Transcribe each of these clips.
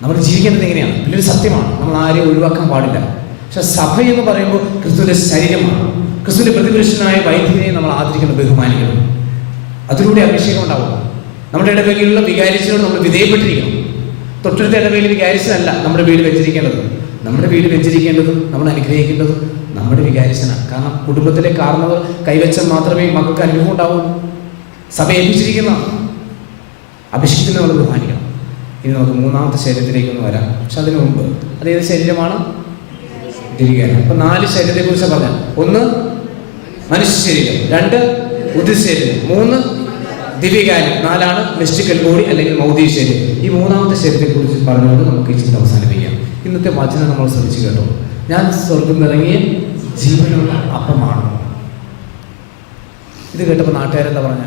നമ്മൾ ജീവിക്കേണ്ടത് എങ്ങനെയാണ്? വലിയൊരു സത്യമാണ്, നമ്മൾ ആരെയും ഒഴിവാക്കാൻ പാടില്ല. പക്ഷെ സഭ എന്ന് പറയുമ്പോൾ ക്രിസ്തുവിൻ്റെ ശരീരമാണ്. ക്രിസ്തുവിൻ്റെ പ്രതിപുരുഷനായ വൈദികനെ നമ്മൾ ആദരിക്കണം, ബഹുമാനിക്കണം. അതിലൂടെ അഭിഷേകം ഉണ്ടാവും. നമ്മുടെ ഇടവകയിലുള്ള വികാരിച്ചതിനോട് നമ്മൾ വിധേയപ്പെട്ടിരിക്കണം. തൊട്ടടുത്ത ഇടവകയിൽ വികാരിച്ചതല്ല നമ്മുടെ വീട് വെച്ചിരിക്കേണ്ടത്. നമ്മുടെ വീട് വെച്ചിരിക്കേണ്ടതും നമ്മൾ അനുഗ്രഹിക്കേണ്ടതും നമ്മുടെ വികാരിച്ചനാണ്. കാരണം കുടുംബത്തിലെ കാരണവർ കൈവച്ചാൽ മാത്രമേ മക്കൾക്ക് അനുഭവം ഉണ്ടാവുള്ളൂ. സഭ ഏൽപ്പിച്ചിരിക്കുന്ന അഭിഷേകത്തിന് നമ്മൾ ബഹുമാനിക്കണം. ഇനി നമുക്ക് മൂന്നാമത്തെ ശരീരത്തിലേക്കൊന്ന് വരാം. പക്ഷെ അതിനു മുമ്പ് അതേത് ശരീരമാണ്? ദിവികാരം. അപ്പൊ 4 ശരീരത്തെക്കുറിച്ച് പറഞ്ഞാൽ: 1 മനുഷ്യ ശരീരം, 2 ഉദിത ശരീരം, 3 ദിവികാരം, 4 മിസ്റ്റിക്കൽ ബോഡി അല്ലെങ്കിൽ മൗതിക ശരീരം. ഈ മൂന്നാമത്തെ ശരീരത്തെക്കുറിച്ച് പറഞ്ഞുകൊണ്ട് നമുക്ക് ഈ ചിന്ത അവസാനിപ്പിക്കാം. ഇന്നത്തെ വചനം നമ്മൾ ശ്രമിച്ചു കേട്ടോ. ഞാൻ സ്വർഗം ഇറങ്ങിയ ജീവനുള്ള അപ്പമാണ്. ഇത് കേട്ടപ്പോൾ നാട്ടുകാരെന്താ പറഞ്ഞ?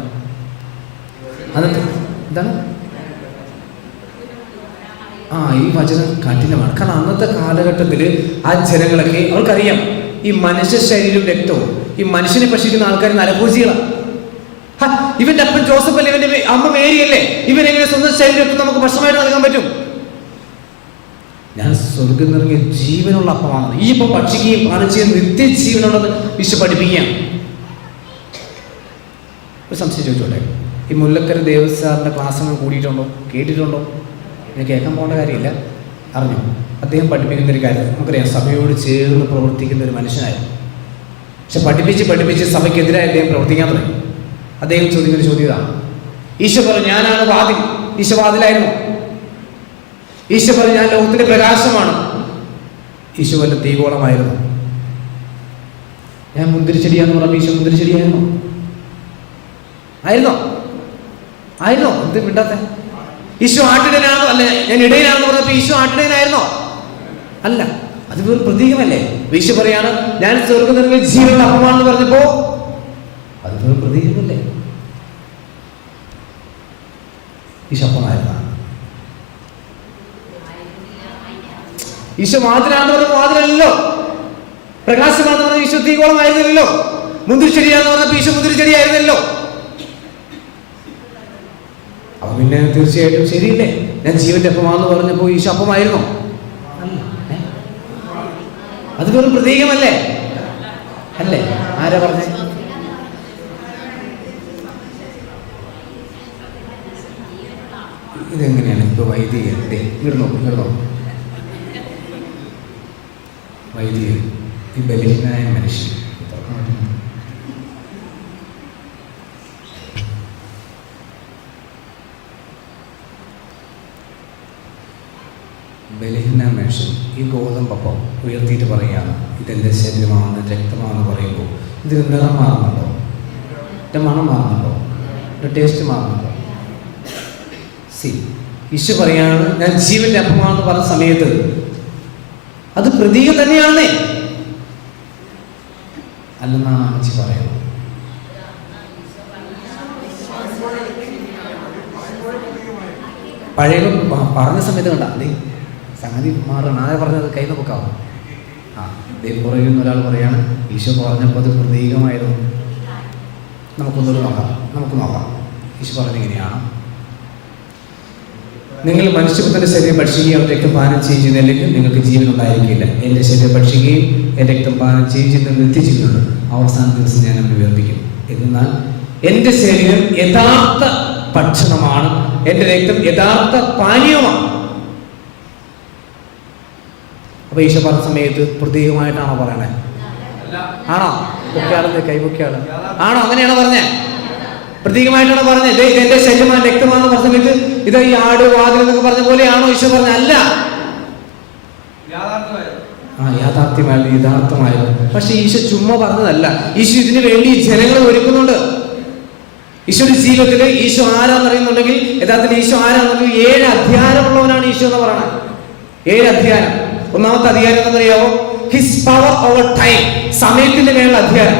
അന്നത്തെ എന്താണ്? ഈ വചനം കഠിനമാണ്. കാരണം അന്നത്തെ കാലഘട്ടത്തിൽ ആ ജനങ്ങളൊക്കെ അവർക്കറിയാം ഈ മനുഷ്യ ശരീരവും രക്തവും ഈ മനുഷ്യനെ ഭക്ഷിക്കുന്ന ആൾക്കാർ നരഭോജികളാണ്. ഇവന്റെ അപ്പൻ ജോസഫ് അല്ലേ, ഇവന്റെ അമ്മ മേരിയല്ലേ, ഇവനെങ്ങനെ സ്വന്തം ശരീരത്തിൽ നമുക്ക് ഭക്ഷണമായിട്ട് നൽകാൻ പറ്റും? ഞാൻ സ്വർഗം നിറങ്ങിയ ജീവനുള്ള അപ്പമാണ്. ഈ ഇപ്പം ഭക്ഷിക്കുകയും പാലിക്കുകയും നിത്യജീവനുള്ളത് വിശ്വ പഠിപ്പിക്കുകയാണ്. ഒരു സംശയം ചോദിച്ചോട്ടെ, ഈ മുല്ലക്കര ദേവസാറിന്റെ ക്ലാസ്സുകൾ കൂടിയിട്ടുണ്ടോ? കേട്ടിട്ടുണ്ടോ? ഞാൻ കേൾക്കാൻ പോകേണ്ട കാര്യമില്ല, അറിഞ്ഞു. അദ്ദേഹം പഠിപ്പിക്കുന്ന ഒരു കാര്യം നമുക്കറിയാം, സഭയോട് ചേർന്ന് പ്രവർത്തിക്കുന്ന ഒരു മനുഷ്യനായിരുന്നു. പക്ഷെ പഠിപ്പിച്ച് സഭയ്ക്കെതിരായി അദ്ദേഹം പ്രവർത്തിക്കാൻ തുടങ്ങി. അദ്ദേഹം ചോദിക്കുന്ന ചോദ്യം ഇതാണ്: ഈശോ പറഞ്ഞു ഞാനാണ് വാതിൽ. ഈശോ വാതിലായിരുന്നു. ഈശോ പറഞ്ഞു ഞാൻ ലോകത്തിന്റെ പ്രകാശമാണ്. ഈശോ വല്ല തീകോളമായിരുന്നു. ഞാൻ മുന്തിരിച്ചെടിയാന്ന് പറഞ്ഞപ്പോൾ ഈശോ മുന്തിരിച്ചെടിയായിരുന്നോ? ആയിരുന്നോ? എന്ത് മിണ്ടാത്ത? ഈശോ ആട്ടിടനാണോ? അല്ല, ഞാൻ ഇടയനാണെന്ന് പറഞ്ഞപ്പോൾ ഈശോ ആട്ടിടയനായിരുന്നോ? അല്ല, അത് വെറും പ്രതീകമല്ലേ? ഈശോ പറയാണ് ഞാൻ സ്വർഗ്ഗം നിറങ്ങിയ ജീവനുള്ള അപ്പമാണെന്ന് പറഞ്ഞപ്പോ അത് വെറും പ്രതീകമല്ലേ? ഈശോ അപ്പമായിരുന്ന ഈശോ വാതിലാണെന്ന് പറഞ്ഞ വാതിലല്ലോ. പ്രകാശമാണെന്ന് പറഞ്ഞ ഈശോ തീകോളമായിരുന്നല്ലോ. മുന്തിരിച്ചെടിയാന്ന് പറഞ്ഞപ്പോ ഈശോ മുന്തിരിച്ചെടിയായിരുന്നല്ലോ. അപ്പൊ പിന്നെ തീർച്ചയായിട്ടും ശരിയല്ലേ? ഞാൻ ജീവന്റെ അപ്പമാണെന്ന് പറഞ്ഞപ്പോ ഈശോ അപ്പമായിരുന്നോ? അത് വെറും പ്രതീകമല്ലേ? അല്ലേ? ആരാ പറഞ്ഞേ? ഇതെങ്ങനെയാണ് ഇപ്പൊ വൈദികൻ? ഇങ്ങോട്ടോ വൈദികൻ, ഈ ബലഹീനനായ മനുഷ്യൻ ഈ ഗോതമ്പപ്പം ഉയർത്തിയിട്ട് പറയുകയാണ് ഇതെൻ്റെ ശരീരമാണ്, രക്തമാണെന്ന് പറയുമ്പോൾ ഇതിന് നിറം മാറുന്നുണ്ടോ? ഇതിൻ്റെ മണം മാറുന്നുണ്ടോ? ഇതിൻ്റെ ടേസ്റ്റ് മാറുന്നുണ്ടോ? ഈശോ പറയാണ് ഞാൻ ജീവന്റെ അപ്പമാണെന്ന് പറഞ്ഞ സമയത്ത് അത് പ്രതീകം തന്നെയാണേ അല്ലെന്നാണ് അമ്മച്ചി പറയുന്നത്. പഴയ പറഞ്ഞ സമയത്ത് കണ്ട അതെ സംഗതി മാറണം. ആരെ പറഞ്ഞത്? കൈ നോക്കാവും. പുറകിൽ നിന്ന് ഒരാൾ പറയാണ് ഈശോ പറഞ്ഞപ്പോൾ അത് പ്രതീകമായിരുന്നു. നമുക്ക് നോക്കാം. ഈശോ പറഞ്ഞെങ്ങനെയാണ്? നിങ്ങൾ മനുഷ്യപുത്രന്റെ ശരീരം ഭക്ഷിക്കുകയും രക്തം പാനം ചെയ്യുന്നില്ലെങ്കിൽ നിങ്ങൾക്ക് ജീവൻ ഉണ്ടായിരിക്കില്ല. എൻ്റെ ശരീരം ഭക്ഷിക്കുകയും എൻ്റെ രക്തം പാനം ചെയ്യുന്ന നിത്യജീവനുണ്ട്. അവസാന ദിവസം ഞാൻ അവനെ ഉയർപ്പിക്കും. എന്നാൽ എൻ്റെ ശരീരം യഥാർത്ഥ ഭക്ഷണമാണ്, എൻ്റെ രക്തം യഥാർത്ഥ പാനീയമാണ്. അപ്പൊ ഈശോ പറഞ്ഞ സമയത്ത് പ്രതീകമായിട്ടാണോ പറയണേ? ആണോ? പൊക്കിയാളെ കൈ പൊക്കിയാള് ആണോ? അങ്ങനെയാണോ പറഞ്ഞേ? പ്രതീകമായിട്ടാണ് പറഞ്ഞത്. ഇത് എന്റെ ശരീരമാണ്, രക്തമാണെന്ന് പറഞ്ഞ സമയത്ത് ഇത് ഈ ആട് വാതിൽ എന്നൊക്കെ പറഞ്ഞ പോലെയാണോ ഈശോ പറഞ്ഞ? അല്ല, യാഥാർത്ഥ്യമായിരുന്നു. പക്ഷെ ഈശോ ചുമ്മാ പറഞ്ഞതല്ല. ഈശോ ഇതിനു വേണ്ടി ജനങ്ങളെ ഒരുക്കുന്നുണ്ട്. ഈശോയുടെ ജീവിതത്തിൽ ഈശോ ആരാന്നറിയുന്നുണ്ടെങ്കിൽ യഥാർത്ഥത്തിൽ ഈശോ ആരാന്നുണ്ടെങ്കിൽ 7 അധ്യായമുള്ളവനാണ് ഈശോ എന്ന് പറയുന്നത്. 7 അധ്യായം. ഒന്നാമത്തെ അധികാരം എന്നറിയാമോ? ഹിസ് പവർ ഓവർ ടൈം, സമയത്തിന്റെ മേലുള്ള അധികാരം.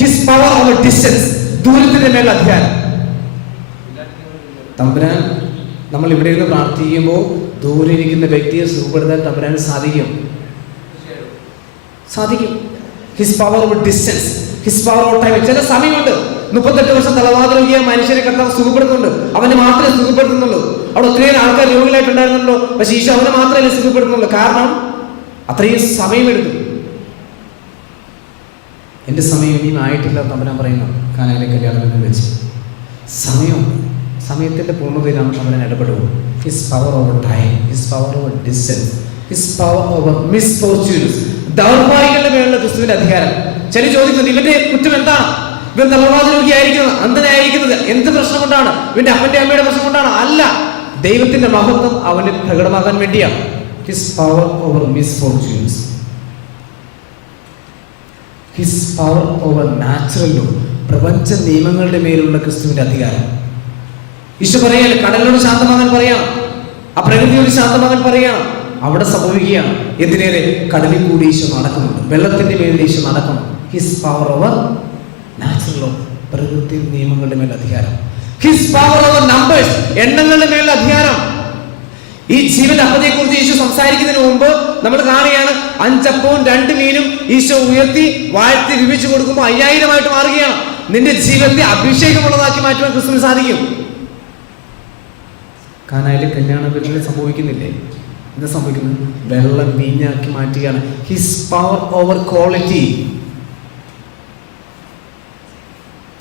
ഹിസ് പവർ ഓവർ ഡിസ്റ്റൻസ്, ദൂരത്തിന്റെ മേലുള്ള അധികാരം. തമ്പുരാൻ നമ്മൾ ഇവിടെ ഇരുന്ന് പ്രാർത്ഥിക്കുമ്പോൾ ദൂരെ ഇരിക്കുന്ന വ്യക്തിയെ സുഖപ്പെടുത്താൻ തമ്പുരാന് സാധിക്കും. His power over distance, his power over time. ചില സമയമുണ്ട് 38 വർഷം തലവാത രോഗിയായ മനുഷ്യനെ കർത്താവ് സുഖപ്പെടുത്തുന്നുണ്ട്. അവനെ മാത്രമേ സുഖപ്പെടുത്തുന്നുള്ളൂ. അവിടെ ഒത്തിരിയേറെ ആൾക്കാർ രോഗികളായിട്ടുണ്ടായിരുന്നല്ലോ. പക്ഷെ ഈശോ അവനെ മാത്രമേ സുഖപ്പെടുത്തുന്നുള്ളൂ. കാരണം അത്രയും സമയമെടുത്തു. എൻ്റെ സമയം ഇനിയും ആയിട്ടില്ല തമ്പുരാൻ പറയുന്നു കാനായിലെ കല്യാണത്തിൽ വെച്ച്. സമയത്തിൻ്റെ പൂർണ്ണതയിലാണ് തമ്പുരാൻ ഇടപെടുന്നത്. His power over time, his power over distance, his power over misfortunes. ദൗർഭാഗ്യങ്ങളുടെ മേലുള്ള ക്രിസ്തുവിന്റെ അധികാരം. ചില ചോദിക്കുന്നത് ഇവന്റെ കുറ്റം എന്താണ്? ഇവൻ തലവാത രോഗിയായിരിക്കുന്നത്, അന്ധനായിരിക്കുന്നത് എന്ത് പ്രശ്നം കൊണ്ടാണ്? ഇവന്റെ അപ്പന്റെ അമ്മയുടെ പ്രശ്നം കൊണ്ടാണ്? അല്ല, ദൈവത്തിന്റെ മഹത്വം അവന് പ്രകടമാകാൻ വേണ്ടിയാണ്. His power over misfortunes, his power over natural law, പ്രപഞ്ച നിയമങ്ങളുടെ മേലുള്ള ക്രിസ്തുവിന്റെ അധികാരം. ഈശോ പറയാണ് കടലിനോട് ശാന്തമാകാൻ പറയാം, ആ പ്രകൃതിയോട് ശാന്തമാകാൻ പറയാം. അവിടെ സംഭവിക്കുകയാണ്. എന്തിനേറെ? കടലിൽ കൂടി ഈശോ നടക്കുന്നുണ്ട്, വെള്ളത്തിന്റെ മേലിൽ ഈശോ നടക്കണം. His power over natural law, പ്രകൃതി നിയമങ്ങളുടെ മേൽ അധികാരം. ഹിസ് പവർ ഓവർ നമ്പേഴ്സ്, എണ്ണങ്ങളുടെ മേലുള്ള അധികാരം. ഈ ജീവന്റെ അപ്പത്തെ കുറിച്ച് ഈശോ സംസാരിക്കുന്നതിന് മുമ്പ് നമ്മൾ കാണുകയാണ് 5 അപ്പവും 2 മീനും ഈശോ ഉയർത്തി വാഴ്ത്തി വിഭജിച്ചു കൊടുക്കുമ്പോൾ 5000 മാറുകയാണ്. നിന്റെ ജീവിതത്തെ അഭിഷേകമുള്ളതാക്കി മാറ്റുവാൻ ക്രിസ്തുവിന് സാധിക്കും. കാനായിലെ കല്യാണ വീട്ടിൽ സംഭവിക്കുന്നില്ലേ? എന്താ സംഭവിക്കുന്നത്? വെള്ളം വീഞ്ഞാക്കി മാറ്റുകയാണ്. ഹിസ് പവർ ഓവർ ക്വാളിറ്റി,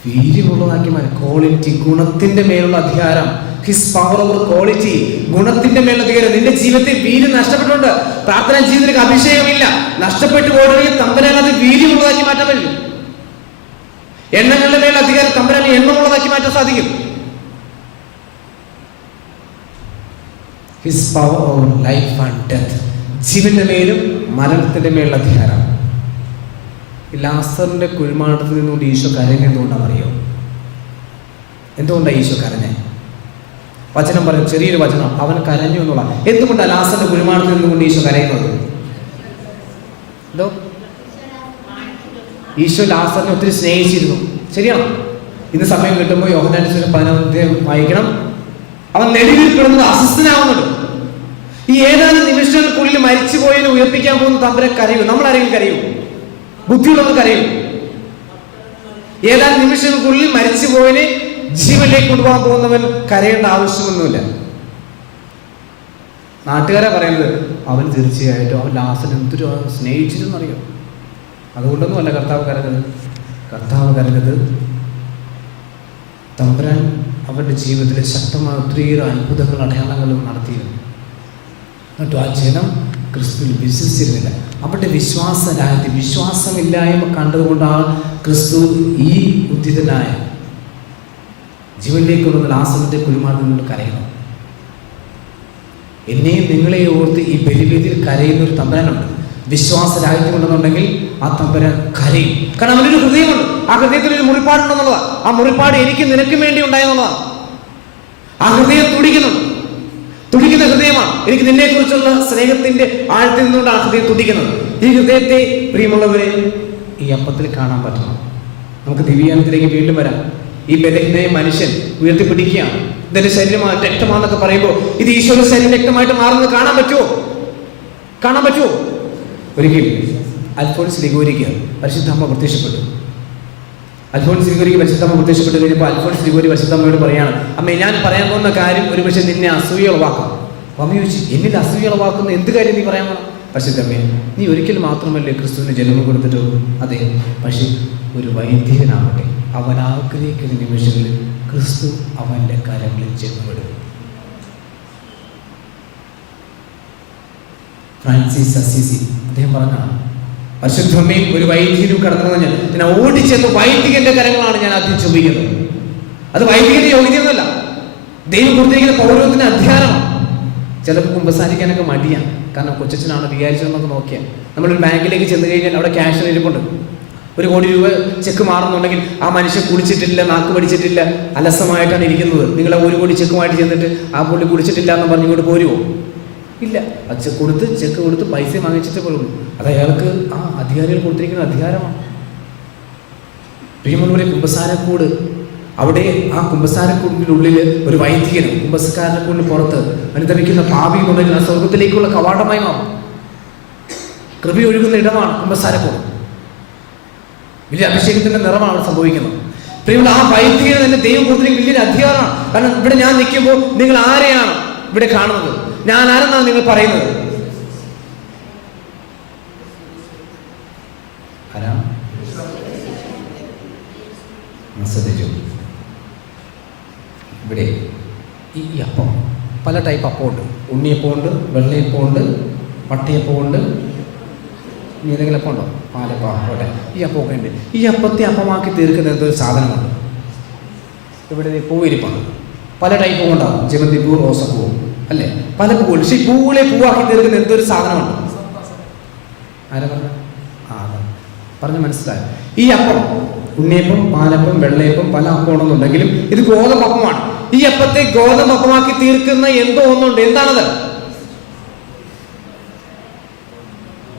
വീര്യമുള്ളതാക്കി മാറ്റും. ക്വാളിറ്റി, ഗുണത്തിന്റെ മേലുള്ള അധികാരം. ഹിസ് പവർ ഓവർ ക്വാളിറ്റി, ഗുണത്തിന്റെ മേലുള്ള അധികാരം. നിന്റെ ജീവിതത്തിൽ വീര്യം നഷ്ടപ്പെട്ടുണ്ട്, പ്രാർത്ഥനാ ജീവിതത്തിലേക്ക് അഭിഷേകമില്ല, നഷ്ടപ്പെട്ടു പോകണമെങ്കിൽ തമ്പുരാൻ അത് വീര്യമുള്ളതാക്കി മാറ്റാൻ പറ്റും. എണ്ണങ്ങളുടെ മേലുള്ള അധികാരം തമ്പുരാൻ എണ്ണമുള്ളതാക്കി മാറ്റാൻ സാധിക്കും. His power over life and death, ജീവന്റെ മേലും മരണത്തിന്റെ മേലുള്ള അധികാരം. ലാസറിന്റെ കുഴിമാടത്തിൽ നിന്നുകൊണ്ട് ഈശോ കരഞ്ഞത് എന്തുകൊണ്ടാണെന്നറിയോ? എന്തുകൊണ്ടാണ് ഈശോ കരഞ്ഞത്? വചനം പറയും, ചെറിയൊരു വചനം, അവൻ കരഞ്ഞു എന്നുള്ള. എന്തുകൊണ്ടാണ് ലാസറിന്റെ കുഴിമാടത്തിൽ നിന്നുകൊണ്ട് ഈശോ കരയുന്നത്? ഈശോ ലാസറിനെ ഒത്തിരി സ്നേഹിച്ചിരുന്നു, ശരിയാണ്. ഇന്ന് സമയം കിട്ടുമ്പോൾ യോഹന്നാന്റെ സുവിശേഷം 11 വായിക്കണം. അവൻ നെടുവിൽപ്പെടുന്നത് അസ്വസ്ഥനാവുന്നുണ്ട്. ഈ ഏതാനും നിമിഷങ്ങൾക്കുള്ളിൽ മരിച്ചുപോയതിനെ ഉയർപ്പിക്കാൻ പോകുന്ന തമ്പുരാൻ കരയും. നമ്മൾ ആരെങ്കിലും കരയും? ബുദ്ധിയുള്ളവർ കരയും. ഏതാനും നിമിഷങ്ങൾക്കുള്ളിൽ മരിച്ചുപോയതിനെ ജീവനിലേക്ക് കൊണ്ടുപോകാൻ പോകുന്നവൻ കരയേണ്ട ആവശ്യമൊന്നുമില്ല. നാട്ടുകാരെ പറയുന്നത് അവൻ തീർച്ചയായിട്ടും അവൻ ലാസറിനെ എന്തൊരു സ്നേഹിച്ചിരുന്നറിയോ? അതുകൊണ്ടൊന്നും അല്ല കർത്താവ് കരഞ്ഞത്. കർത്താവ് കരഞ്ഞത് തമ്പുരാൻ അവരുടെ ജീവിതത്തിൽ ശക്തമായ ഒത്തിരിയേറെ അത്ഭുതങ്ങൾ അടയാളങ്ങളും നടത്തിയിരുന്നു. എന്നിട്ടും ആ ജനം ക്രിസ്തുവിൽ വിശ്വസിച്ചിരുന്നില്ല. അവരുടെ വിശ്വാസമില്ലായ്മ കണ്ടതുകൊണ്ടാണ് ക്രിസ്തു ഈ ഉദ്ധിതനായ ജീവനിലേക്ക് കൊണ്ടുവന്ന ലാസറിന്റെ കുഴിമാടത്തിൽ നിന്ന് കരയുന്നു. എന്നെയും നിങ്ങളെ ഓർത്ത് ഈ ബലിവേദിയിൽ കരയുന്ന ഒരു തമ്പുരാനുണ്ട്. വിശ്വാസരാഹിത്യം ഉണ്ടെന്നുണ്ടെങ്കിൽ ആ തമ്പുരാൻ കരയും. കാരണം അവനൊരു ഹൃദയമുണ്ട്. ആ ഹൃദയത്തിൽ ഒരു മുറിപ്പാടുണ്ടെന്നുള്ളതാണ്. ആ മുറിപ്പാട് എനിക്ക് നിനക്കും വേണ്ടി ഉണ്ടായെന്നുള്ളതാണ്. ആ ഹൃദയം തുടിക്കുന്ന ഹൃദയമാണ്. എനിക്ക് നിന്നെ കുറിച്ചുള്ള സ്നേഹത്തിന്റെ ആഴത്തിൽ നിന്നുകൊണ്ട് ആ ഹൃദയം തുടിക്കുന്നത്. ഈ ഹൃദയത്തെ പ്രിയമുള്ളവരെ ഈ അപ്പത്തിൽ കാണാൻ പറ്റണം. നമുക്ക് ദിവ്യാനത്തിലേക്ക് വീണ്ടും വരാം. ഈ ബലഹീനമായ മനുഷ്യൻ ഉയർത്തിപ്പിടിക്കുകയാണ്. ഇതെന്റെ ശരീരമാണ്, രക്തമാണെന്നൊക്കെ പറയുമ്പോൾ ഇത് ഈശോയുടെ ശരീരം രക്തമായിട്ട് മാറുന്നത് കാണാൻ പറ്റുമോ? ഒരിക്കലും അൽഫോൻസ് ലിഗോരിക്ക് പരിശുദ്ധമ്മ പ്രത്യക്ഷപ്പെട്ടു. കഴിഞ്ഞപ്പോൾ അൽഫോൻസ് ലിഗോരി പരിശുദ്ധമ്മയോട് പറയാണ്, അമ്മേ ഞാൻ പറയാൻ പോകുന്ന കാര്യം ഒരു പക്ഷെ നിന്നെ അസൂയ ഉളവാക്കാം. അമ്മ ചോദിച്ചു, എന്നിൽ അസൂയ ഉളവാക്കുന്ന എന്ത് കാര്യം നീ പറയാൻ വേണം? പരിശുദ്ധമ്മേ, നീ ഒരിക്കൽ മാത്രമല്ലേ ക്രിസ്തുവിന് ജന്മം കൊടുത്തിട്ടുള്ളൂ? അതെ, പക്ഷെ ഒരു വൈദികനാവട്ടെ, അവൻ ആഗ്രഹിക്കുന്ന നിമിഷങ്ങളിൽ ക്രിസ്തു അവന്റെ കരങ്ങളിൽ ജന്മപ്പെടും. ഫ്രാൻസിസ് അസീസി അദ്ദേഹം പറഞ്ഞാണ്, പരിശുദ്ധമ്മയും ഒരു വൈദികനും കടന്നു ഞാൻ ഓടിച്ചെന്ന് വൈദികന്റെ കരങ്ങളാണ് ഞാൻ ആദ്യം ചുംബിക്കുന്നത്. അത് വൈദികന്റെ യോഗ്യതയൊന്നുമല്ല, ദൈവം കൊടുത്തിരിക്കുന്ന പൗരത്വത്തിന്റെ അധികാരമാണ്. ചിലപ്പോൾ കുമ്പസാരിക്കാനൊക്കെ മടിയാണ്. കാരണം കൊച്ചച്ഛനാണ് വിചാരിച്ചതെന്നൊക്കെ നോക്കിയാൽ നമ്മളൊരു ബാങ്കിലേക്ക് ചെന്ന് കഴിഞ്ഞാൽ അവിടെ ക്യാഷ് ഇരിപ്പുണ്ട്. 1 കോടി രൂപ ചെക്ക് മാറുന്നുണ്ടെങ്കിൽ ആ മനുഷ്യൻ കുളിച്ചിട്ടില്ല, നാക്ക് പഠിച്ചിട്ടില്ല, അലസമായിട്ടാണ് ഇരിക്കുന്നത്. നിങ്ങൾ 1 കോടി ചെക്കുമായിട്ട് ചെന്നിട്ട് ആ പുള്ളി കുളിച്ചിട്ടില്ല എന്ന് പറഞ്ഞ് ഇങ്ങോട്ട് പോരുമോ? ഇല്ല. ചെക്ക് കൊടുത്ത് പൈസ വാങ്ങിച്ചിട്ട് പോലും. അത് അയാൾക്ക് ആ അധികാരികൾ കൊടുത്തിരിക്കുന്ന അധികാരമാണ്. പ്രിയമുള്ളവരെ, കുമ്പസാരക്കൂട്, അവിടെ ആ കുമ്പസാരക്കൂടിനുള്ളിൽ ഒരു വൈദികനും കുമ്പസാരക്കൂടിന് പുറത്ത് അനുദമിക്കുന്ന പാപിയുണ്ടെങ്കിൽ ആ സ്വർഗത്തിലേക്കുള്ള കവാടമായി മാറും. കൃപയൊഴുകുന്ന ഇടമാണ് കുമ്പസാരക്കൂട്. വലിയ അഭിഷേകത്തിന്റെ നിറമാണ് അവിടെ സംഭവിക്കുന്നത്. പ്രിയമുള്ള ആ വൈദികന് തന്നെ ദൈവം കൊടുത്തിരിക്കുന്ന വലിയൊരു അധികാരമാണ്. കാരണം ഇവിടെ ഞാൻ നിൽക്കുമ്പോൾ നിങ്ങൾ ആരെയാണ് ഇവിടെ കാണുന്നത്? ഞാൻ ആരെന്നാണ് നിങ്ങൾ പറയുന്നത്? ആരാണ്? ശ്രദ്ധിച്ചു. ഇവിടെ ഈ അപ്പം പല ടൈപ്പ് അപ്പമുണ്ട്. ഉണ്ണിയപ്പമുണ്ട്, വെള്ളയപ്പമുണ്ട്, വട്ടയപ്പമുണ്ട്, ഇനി ഏതെങ്കിലും അപ്പം ഉണ്ടോ? പാലപ്പം, പോട്ടെ. ഈ അപ്പമൊക്കെ ഉണ്ട്. ഈ അപ്പത്തെ അപ്പമാക്കി തീർക്കുന്ന എന്തൊരു സാധനമുണ്ട്. ഇവിടെ പൂവിരിപ്പാണ്. പല ടൈപ്പും ഉണ്ടാവും. ജമന്തി പൂ, റോസപ്പൂവും, അല്ലേ? പല പൂവുകൾ. പക്ഷേ ഈ പൂവുകളെ പൂവാക്കി തീർക്കുന്ന എന്തൊരു സാധനമുണ്ട്. ആരാ പറഞ്ഞ? പറഞ്ഞ് മനസ്സിലായോ? ഈ അപ്പം ഉണ്ണിയപ്പം, പാലപ്പം, വെള്ളയപ്പം, പല അപ്പം ഉണ്ടെന്നുണ്ടെങ്കിലും ഇത് ഗോതമ്പപ്പമാണ്. ഈ അപ്പത്തെ ഗോതമ്പപ്പമാക്കി തീർക്കുന്ന എന്തോ ഒന്നുണ്ട്. എന്താണത്?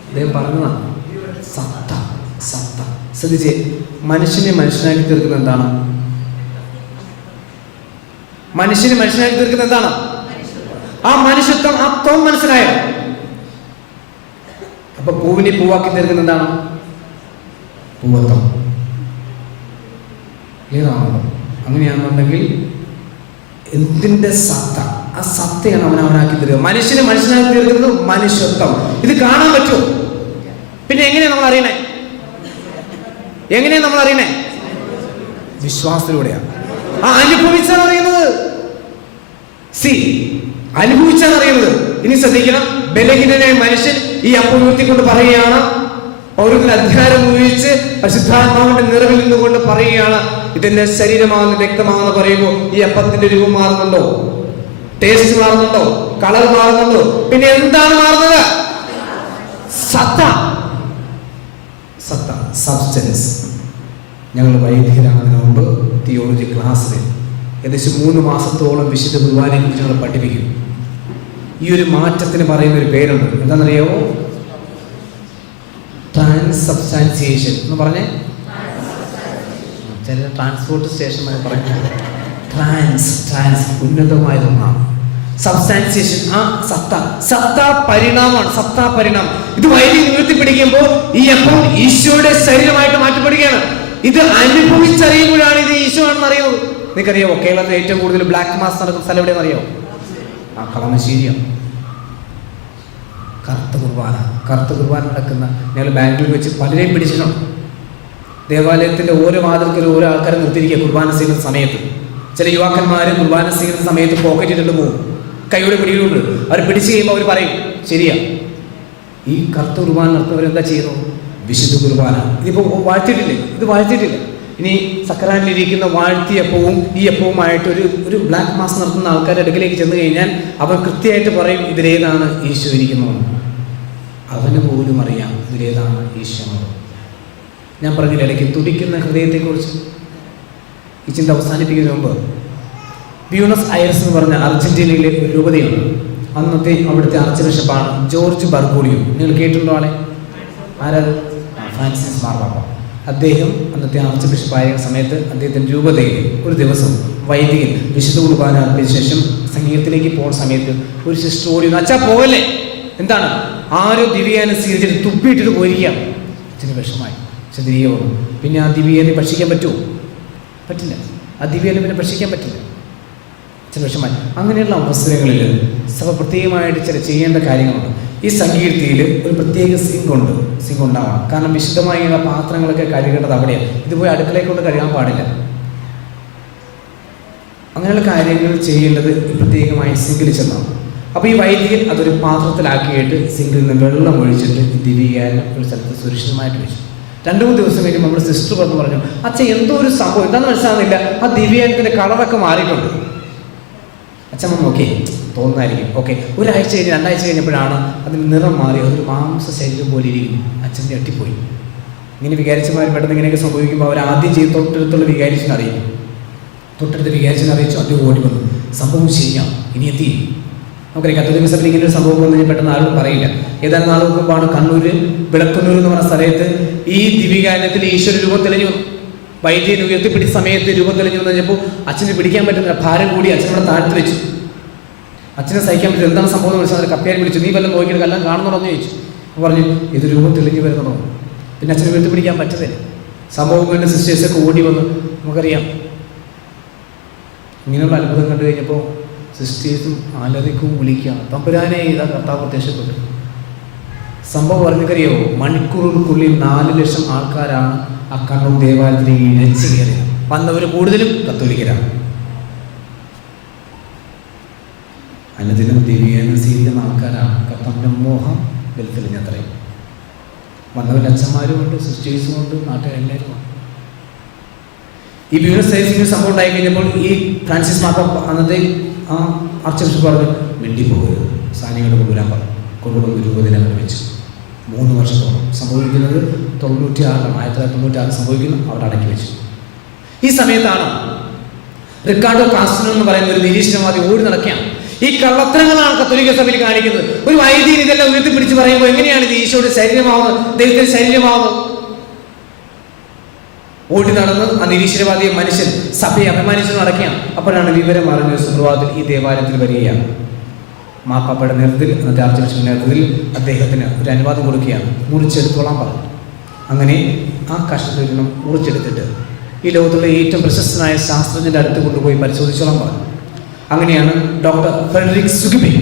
അദ്ദേഹം പറഞ്ഞതാണ് സത്ത. സത്ത. ശ്രദ്ധിച്ചേ, മനുഷ്യനെ മനുഷ്യനാക്കി തീർക്കുന്ന എന്താണ്? മനുഷ്യനെ മനുഷ്യനാക്കി തീർക്കുന്ന എന്താണ്? ആ മനുഷ്യത്വം, ആ ത്വം മനസ്സിലായോ? അപ്പൊ പൂവിനെ പൂവാക്കി തീർക്കുന്ന എന്താണ്? പൂവത്വം. ഏതാണല്ലോ? അങ്ങനെയാണെന്നുണ്ടെങ്കിൽ എന്തിന്റെ സത്ത? ആ സത്തയാണ് അവനാക്കി തീർക്കുക. മനുഷ്യനെ മനുഷ്യനാക്കി തീർക്കുന്നത് മനുഷ്യത്വം. ഇത് കാണാൻ പറ്റുമോ? പിന്നെ എങ്ങനെയാ നമ്മൾ അറിയണേ? എങ്ങനെയാ നമ്മൾ അറിയണേ? വിശ്വാസത്തിലൂടെയാണ്. ആ അനുഭവിച്ചാണ് അറിയുന്നത്. അനുഭവിച്ചാണ് അറിയുന്നത്. ഇനി ശ്രദ്ധിക്കണം, ബലഹീനനായ മനുഷ്യൻ ഈ അപ്പം ഉയർത്തിക്കൊണ്ട് പറയുകയാണ്, പൗരത്തിന് അധികാരം ഉപയോഗിച്ച് പരിശുദ്ധാത്മാവിന്റെ നിറവിൽ നിന്നുകൊണ്ട് പറയുകയാണ്, ഇതിന്റെ ശരീരമാകുന്ന രക്തമാകുന്ന പറയുമ്പോൾ ഈ അപ്പത്തിന്റെ രൂപം മാറുന്നുണ്ടോ? ടേസ്റ്റ് മാറുന്നുണ്ടോ? കളർ മാറുന്നുണ്ടോ? പിന്നെ എന്താണ് മാറുന്നത്? സത്ത. സത്ത, സബ്സ്റ്റൻസ്. ഞങ്ങൾ വൈദികരാകുന്നതിന് മുമ്പ് തിയോളജി ക്ലാസ്സിൽ ഏകദേശം 3 മാസത്തോളം വിശുദ്ധ കുർബാനയെ കുറിച്ച് ഞങ്ങൾ പഠിപ്പിക്കും. ഈ ഒരു മാറ്റത്തിന് പറയുന്ന ഒരു പേരുണ്ട്. എന്താണെന്നറിയാമോ? ട്രാൻസ്സബ്സ്റ്റാൻസിയേഷൻ എന്ന് പറഞ്ഞേ. ചില ട്രാൻസ്പോർട്ട് സ്റ്റേഷൻ പറഞ്ഞു. ട്രാൻസ് ഉന്നതമായതൊന്നാണ്. സബ്സ്റ്റാൻസിയേഷൻ, ആ സത്ത പരിണാമമാണ്. സത്ത പരിണാമം. ഇത് വൈദ്യുതി ഉയർത്തിപ്പിടിക്കുമ്പോൾ ഈ അപ്പം ഈശോയുടെ ശരീരമായിട്ട് മാറ്റപ്പെടുകയാണ്. ഇത് അനുഭവിച്ചറിയുമ്പോഴാണ് ഇത് ഈശോ ആണെന്ന് അറിയുന്നത്. നിങ്ങൾക്കറിയാമോ കേരളത്തിൽ ഏറ്റവും കൂടുതൽ ബ്ലാക്ക് മാസ് നടക്കുന്ന സ്ഥലം എവിടെയെന്ന് അറിയാമോ? ആ കളമശ്ശേരിയാണ്. കറുത്ത കുർബാന നടക്കുന്ന, ഞങ്ങൾ ബാംഗ്ലൂർ വെച്ച് പലരെയും പിടിച്ചിട്ടുണ്ട്. ദേവാലയത്തിന്റെ ഓരോ വാതിൽക്കലും ഓരോ ആൾക്കാരെ നിർത്തിയിരിക്കുക കുർബാന ചെയ്യുന്ന സമയത്ത്. ചില യുവാക്കന്മാർ കുർബാന ചെയ്യുന്ന സമയത്ത് പോക്കറ്റ് ഇട്ടിട്ട് പോകും, കൈയോടെ പിടിയിലുണ്ട്. അവർ പിടിച്ചു കഴിയുമ്പോൾ അവർ പറയും ശരിയാ. ഈ കറുത്ത കുർബാന നടത്തുന്നവരെന്താ ചെയ്യുന്നു? വിശുദ്ധ കുർബാന. ഇതിപ്പോൾ വാഴ്ത്തിയിട്ടില്ലേ? ഇത് വാഴ്ത്തിയിട്ടില്ല. ഇനി സക്രാനിലിരിക്കുന്ന വാഴ്ത്തിയപ്പവും ഈ അപ്പവുമായിട്ട് ഒരു ബ്ലാക്ക് മാസ് നടത്തുന്ന ആൾക്കാരുടെ അടുക്കിലേക്ക് ചെന്ന് കഴിഞ്ഞാൽ അവർ കൃത്യമായിട്ട് പറയും ഇതിലേതാണ് ഈശോ ഇരിക്കുന്നതെന്ന്. അവന് പോലും അറിയാം ഇതിലേതാണ് ഈശോ. ഞാൻ പറഞ്ഞില്ല ഇടയ്ക്ക് തുടിക്കുന്ന ഹൃദയത്തെക്കുറിച്ച്. ഈ ചിന്ത അവസാനിപ്പിക്കുന്നതിന് മുമ്പ് ബ്യൂണസ് ഐറസ് എന്ന് പറഞ്ഞ അർജന്റീനയിലെ ഒരു രൂപതയാണ്. അന്നത്തെ അവിടുത്തെ ആർച്ച് ബിഷപ്പാണ് ജോർജ് ബർഗോളിയോ. നിങ്ങൾ കേട്ടിട്ടുണ്ടോ ആളെ? ആരാത്? ഫ്രാൻസിസ് മാർപ്പാപ്പ. അദ്ദേഹം അന്നത്തെ ആർച്ച് ബിഷപ്പായ സമയത്ത് അദ്ദേഹത്തിൻ്റെ രൂപതയിൽ ഒരു ദിവസം വൈദികൻ വിശുദ്ധ കുർബാന അർപ്പിച്ച ശേഷം സംഗീതത്തിലേക്ക് പോകുന്ന സമയത്ത് ഒരു സിസ്റ്റർ ഓടി വന്നു, അച്ഛാ പോകല്ലേ, എന്താണ് ആരോ ദിവ്യാനെ സ്വീകരിച്ചിട്ട് തുപ്പിയിട്ടിട്ട് പോയിരിക്കുകയാണ്. അച്ഛന് വിഷമായി. പക്ഷെ തിരികെ പോകുന്നു. പിന്നെ ആ ദിവ്യാനെ ഭക്ഷിക്കാൻ പറ്റുമോ? പറ്റില്ല. ആ ദിവ്യാനെ പിന്നെ ഭക്ഷിക്കാൻ പറ്റില്ല. അച്ഛൻ വിഷമായി. അങ്ങനെയുള്ള അവസരങ്ങളിൽ സഭ പ്രത്യേകമായിട്ട് ചില ചെയ്യേണ്ട കാര്യങ്ങളുണ്ട്. ഈ സങ്കീർത്തിയിൽ ഒരു പ്രത്യേക സിങ്ക് ഉണ്ടാവണം. കാരണം വിശുദ്ധമായുള്ള പാത്രങ്ങളൊക്കെ കഴുകേണ്ടത് അവിടെയാണ്. ഇത് പോയി അടുക്കളയിൽ കൊണ്ട് കഴുകാൻ പാടില്ല. അങ്ങനെയുള്ള കാര്യങ്ങൾ ചെയ്യേണ്ടത് പ്രത്യേകമായി സിങ്കിൽ ചെന്നാണ്. അപ്പോൾ ഈ വൈദികൻ അതൊരു പാത്രത്തിലാക്കിയിട്ട് സിങ്കിൽ നിന്ന് വെള്ളം ഒഴിച്ചിട്ട് ദിവ്യാനം ഒരു സ്ഥലത്ത് സുരക്ഷിതമായിട്ട് വെച്ചു. 2-3 ദിവസം കഴിഞ്ഞ് നമ്മൾ സിസ്റ്റർ പറഞ്ഞു, അച്ഛൻ എന്തോ ഒരു സംഭവം എന്താണെന്ന് മനസ്സിലാകുന്നില്ല, ആ ദിവ്യാനത്തിൻ്റെ കളറൊക്കെ മാറിയിട്ടുണ്ട്. അച്ഛൻ ഓക്കെ തോന്നുന്നതായിരിക്കും. ഓക്കെ, ഒരാഴ്ച കഴിഞ്ഞ് 2 ആഴ്ച കഴിഞ്ഞപ്പോഴാണ് അതിന് നിറം മാറി, അതൊരു മാംസ ശരീരം പോലെ ഇരിക്കും. അച്ഛൻ ഞെട്ടിപ്പോയി. ഇങ്ങനെ വികാരിച്ചമാർ പെട്ടെന്ന് ഇങ്ങനെയൊക്കെ സംഭവിക്കുമ്പോൾ അവർ ആദ്യം ചെയ്ത് തൊട്ടടുത്തുള്ള വികാരിച്ചിനെ അറിയിക്കും. തൊട്ടടുത്ത് വികാരിച്ചിനെ അറിയിച്ചു. അദ്ദേഹം ഓടി വന്നു, സംഭവം ശരിയാണ്, ഇനി എന്ത് ചെയ്യും? നമുക്കറിയാം കത്തോലിക്ക സഭയിൽ ഇങ്ങനെ ഒരു സംഭവം വന്നു കഴിഞ്ഞാൽ പെട്ടെന്ന് ആരും പറയില്ല. ഏതാനും നാൾ മുമ്പാണ് കണ്ണൂർ വിളക്കന്നൂർ എന്ന് പറഞ്ഞ സ്ഥലത്ത് ഈ ദിവികാനത്തിൽ ഈശ്വര രൂപം തെളിഞ്ഞു. വൈദ്യൻ ഉയർത്തിപ്പിടിച്ച സമയത്ത് രൂപം തെളിഞ്ഞു എന്ന് കഴിഞ്ഞപ്പോൾ അച്ഛനെ പിടിക്കാൻ പറ്റുന്നില്ല. ഭാരം കൂടി അച്ഛനോട് താഴ്ത്തി വെച്ചു. അച്ഛനെ സഹിക്കാൻ പറ്റും. എന്താണ് സംഭവം എന്ന് വിളിച്ചാൽ കപ്പയാൻ വിളിച്ചു, നീ വല്ലതും നോക്കിയിട്ട് എല്ലാം കാണുന്നുണ്ടോന്ന് ചോദിച്ചു. പറഞ്ഞു ഇത് രൂപം തെളിഞ്ഞു വരുന്നതോ. പിന്നെ അച്ഛനെ ഉയർത്തി പിടിക്കാൻ പറ്റുന്നില്ല. സംഭവങ്ങളുടെ സിസ്റ്റേഴ്സൊക്കെ ഓടി വന്ന്, നമുക്കറിയാം ഇങ്ങനെയുള്ള അത്ഭുതം കണ്ടു കഴിഞ്ഞപ്പോൾ സിസ്റ്റേഴ്സും അലറിക്കും വിളിക്കുക, തമ്പുരാനെ ഇതാ കർത്താവ് പ്രത്യക്ഷപ്പെട്ടു. സംഭവം പറഞ്ഞറിയാവോ, മണിക്കൂറുകൾക്കുള്ളിൽ 4 ലക്ഷം ആൾക്കാരാണ് ആ കണ്ണൂർ ദേവാലയത്തിൽ ഇഴച്ചു കയറിയത്. വന്നവർ കൂടുതലും കത്തോലിക്കരാണ്. അനുദിനം ദിവ്യാനം സ്വീകരിക്കുന്ന ആൾക്കാരാണ്. കർത്താവിൻ്റെ മോഹം വെളുത്തെളിഞ്ഞത്രയും. വന്നവരുടെ അച്ഛന്മാരുമുണ്ട്, സിസ്റ്റേഴ്സുമുണ്ട്, നാട്ടുകാരെല്ലാവരും ഉണ്ട്. ഈ ബ്യൂണസ് ഐറസിന് സംഭവം ഉണ്ടായി കഴിഞ്ഞപ്പോൾ ഈ ഫ്രാൻസിസ് മാർപ്പാപ്പ അന്നത്തെ ആ ആർച്ച് ബിഷപ്പ് പറഞ്ഞു, മിണ്ടിപ്പോകരുത്, സാനിയോട് കൊണ്ടുവരാൻ പറഞ്ഞു. കൊണ്ടുവന്ന് രൂപദിനങ്ങൾ വെച്ചു. 3 വർഷത്തോളം. സംഭവിക്കുന്നത് 1996 സംഭവിക്കുന്നു. അവിടെ അടക്കി വെച്ചു. ഈ സമയത്താണ് റിക്കാർഡോ കാസ്റ്റിനോ എന്ന് പറയുന്ന ഒരു നിരീശ്വരവാദി ഓടി നടക്കുകയാണ്. ഈ കള്ളത്തരങ്ങളാണ് കത്തോലിക്ക സഭയിൽ കാണിക്കുന്നത്. ഒരു വൈദികൻ ഇതെല്ലാം ഉയർത്തിപ്പിടിച്ച് പറയുമ്പോൾ എങ്ങനെയാണ് ഇത് ഈശോയുടെ ശരീരമാവുന്നത്, ദൈവത്തിന്റെ ശരീരമാവുന്നത്? ഓടി നടന്ന് ആ നിരീശ്വരവാദി മനുഷ്യൻ സഭയെ അഭിമാനിച്ചു നടക്കുകയാണ്. അപ്പോഴാണ് വിവരം അറിഞ്ഞ സുപ്രഭാതത്തിൽ ഈ ദേവാലയത്തിൽ വരികയാണ്. മാപ്പാപ്പയുടെ നേതൃത്വത്തിൽ, അന്നത്തെ ആർച്ച് ബിഷപ്പിന്റെ നേതൃത്വത്തിൽ അദ്ദേഹത്തിന് ഒരു അനുവാദം കൊടുക്കുകയാണ്. മുറിച്ചെടുത്തോളാൻ പറഞ്ഞു. അങ്ങനെ ആ കഷ്ടത്തിൽ മുറിച്ചെടുത്തിട്ട് ഈ ലോകത്തുള്ള ഏറ്റവും പ്രശസ്തനായ ശാസ്ത്രജ്ഞന്റെ അടുത്ത് കൊണ്ടുപോയി പരിശോധിച്ചോളാൻ പറഞ്ഞു. അങ്ങനെയാണ് ഡോക്ടർ ഫ്രെഡറിക് സുഗിബെ,